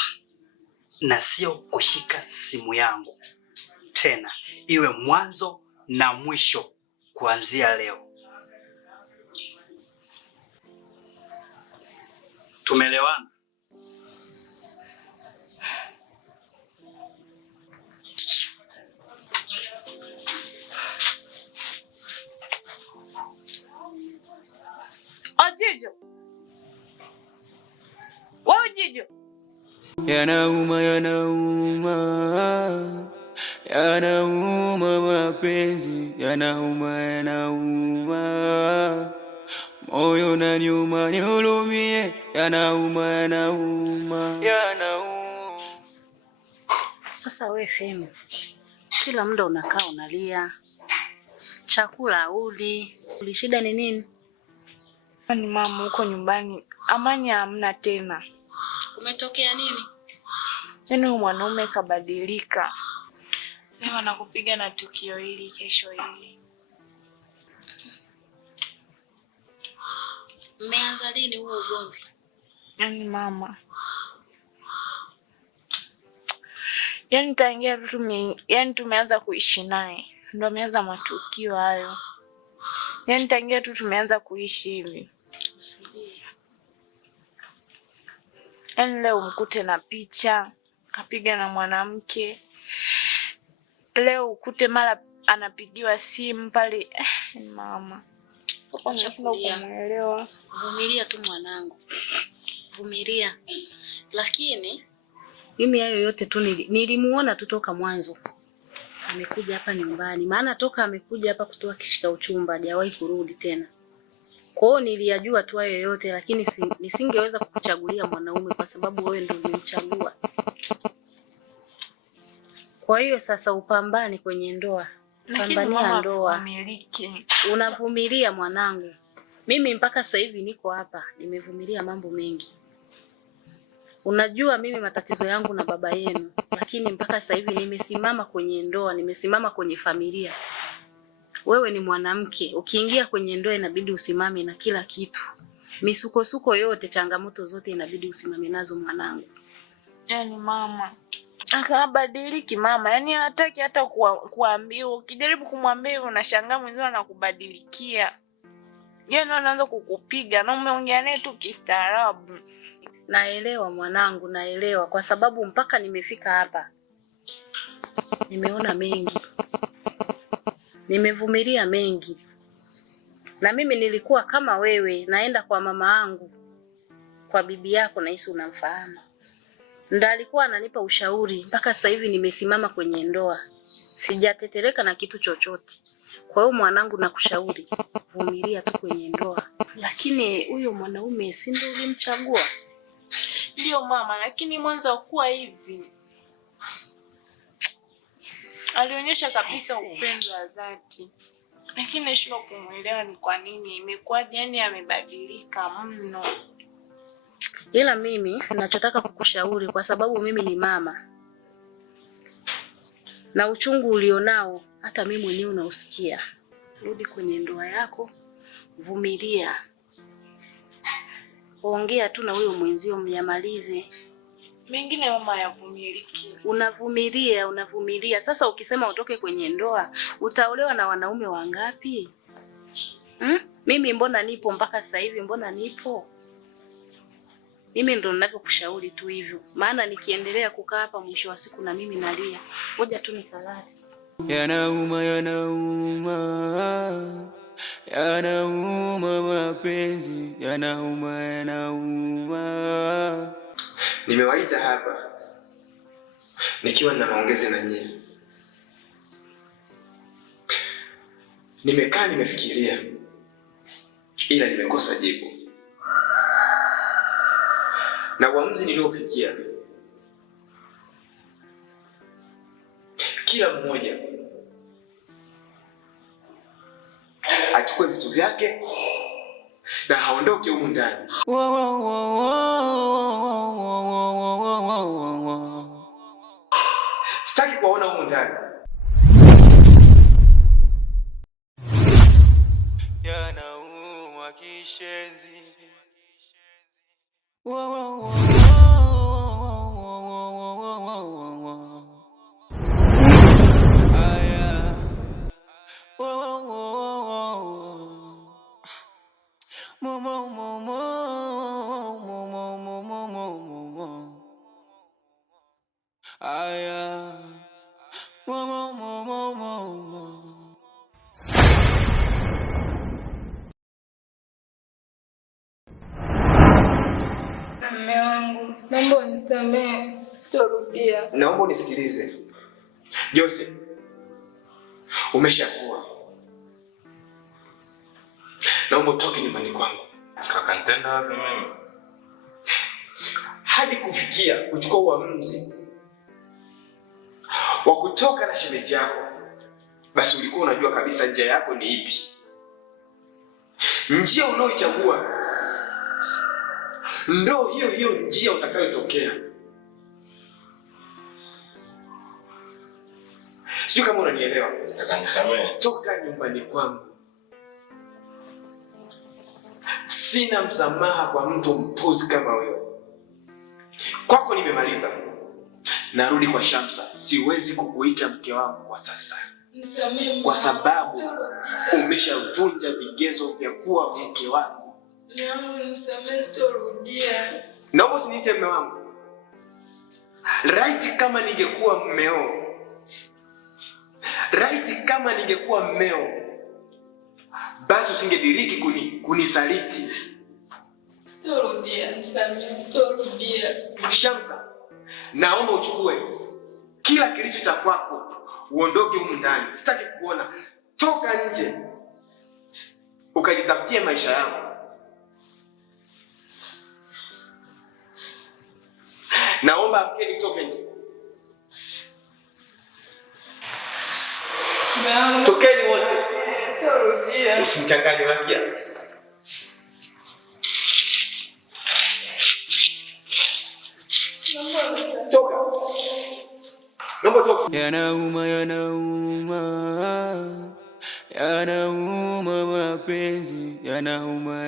na sio kushika simu yangu tena, iwe mwanzo na mwisho kuanzia leo. Tumeelewana? Jijo. Wewe Jijo. Yanauma, yanauma, yanauma mapenzi, yanauma, yanauma, moyo na nyuma nihurumie, yanauma, yanauma, yanauma. Sasa wewe Femi, kila muda unakaa unalia, chakula uli, shida ni nini? Ni mama, huko nyumbani amani hamna tena. Umetokea nini? Yaani mwanaume kabadilika. Leo anakupiga na tukio hili, kesho hili. Mmeanza lini huo ugomvi? Yaani mama, yaani tangia tu tumeanza kuishi naye ndio ameanza matukio hayo. Yaani tangia tu tumeanza kuishi hivi. Yaani leo mkute na picha, kapiga na mwanamke. Leo ukute mara anapigiwa simu pale. Mama, unashindwa kumuelewa. Vumilia tu mwanangu. Vumilia. Lakini mimi hayo yote tu nilimuona tu toka mwanzo. Amekuja hapa nyumbani. Maana toka amekuja hapa kutoa kishika uchumba hajawahi kurudi tena. Kwa hiyo niliyajua tu hayo yote, lakini nisingeweza kukuchagulia mwanaume kwa sababu wewe ndio ulimchagua. Kwa hiyo sasa upambane kwenye ndoa. Pambania ndoa. Unavumilia mwanangu. Mimi mpaka sasa hivi niko hapa, nimevumilia mambo mengi. Unajua mimi matatizo yangu na baba yenu, lakini mpaka sasa hivi nimesimama kwenye ndoa, nimesimama kwenye familia. Wewe ni mwanamke, ukiingia kwenye ndoa inabidi usimame na kila kitu. Misukosuko yote, changamoto zote inabidi usimame nazo mwanangu. Yaani mama, akabadiliki mama. Yaani hataki hata kuambiwa. Ukijaribu kumwambia unashangaa mwenzio anakubadilikia. Yaani anaanza kukupiga na umeongea naye tu kistaarabu. Naelewa mwanangu, naelewa kwa sababu mpaka nimefika hapa nimeona mengi. Nimevumilia mengi. Na mimi nilikuwa kama wewe, naenda kwa mama yangu, kwa bibi yako, nahisi unamfahamu. Ndio alikuwa ananipa ushauri, mpaka sasa hivi nimesimama kwenye ndoa. Sijatetereka na kitu chochote. Kwa hiyo mwanangu, nakushauri vumilia tu kwenye ndoa. Lakini huyo mwanaume si ndio ulimchagua? Ndio mama, lakini mwanzo kuwa hivi alionyesha kabisa upendo wa dhati. Lakini nashindwa kumuelewa ni kwa nini imekuwa yani amebadilika mno. Ila mimi ninachotaka kukushauri, kwa sababu mimi ni mama na uchungu ulionao hata mimi mwenyewe unausikia. Rudi kwenye ndoa yako, vumilia. Ongea tu na huyo mwenzio mnyamalize. Mengine mama yavumiliki. Unavumilia. Sasa ukisema utoke kwenye ndoa, utaolewa na wanaume wangapi? Mimi mbona nipo mpaka sasa hivi, mbona nipo? Mimi ndo ninavyokushauri tu hivyo. Maana nikiendelea kukaa hapa mwisho wa siku na mimi nalia. Ngoja tu nikalale. Yanauma, yanauma, yanauma mapenzi, yanauma, yanauma. Nimewaita hapa nikiwa na maongezi na nyie. Nimekaa nimefikiria, ila nimekosa jibu. Na uamuzi niliofikia, kila mmoja achukue vitu vyake na haondoke humu ndani. Sitaki kuwaona humu ndani. Yanauma kishenzi. Mume wangu, naomba unisamehe, sitorudia. Naomba unisikilize. Jose, umeshakuwa. Naomba utoke nyumbani kwangu. Kaka, nitenda wapi mimi? Hadi kufikia kuchukua uamuzi wa kutoka na shemeji yako, basi ulikuwa unajua kabisa njia yako ni ipi. Njia unaoichagua ndo hiyo njia utakayotokea. Sijui kama unanielewa. Kaka, nisamehe. Toka nyumbani kwangu. Sina msamaha kwa mtu mpuzi kama wewe. Kwako nimemaliza. Narudi kwa Shamsa. Siwezi kukuita mke wangu kwa sasa, kwa sababu umeshavunja vigezo vya kuwa mke wangu. Naomba usiniite mume wangu. Right, kama ningekuwa mmeo. Right, kama ningekuwa mmeo, basi usingediriki kunisaliti. Sitorudia, nisamehe, sitorudia. Shamsa, naomba uchukue kila kilicho cha kwako, uondoke humu ndani. Sitaki kuona. Toka nje ukajitafutie maisha yako. Naomba amkeni, toke nje. Tokeni wote. Sitorudia. Usimchanganye, unasikia? Toka. Naomba toka. Yanauma, yanauma mapenzi, yanauma.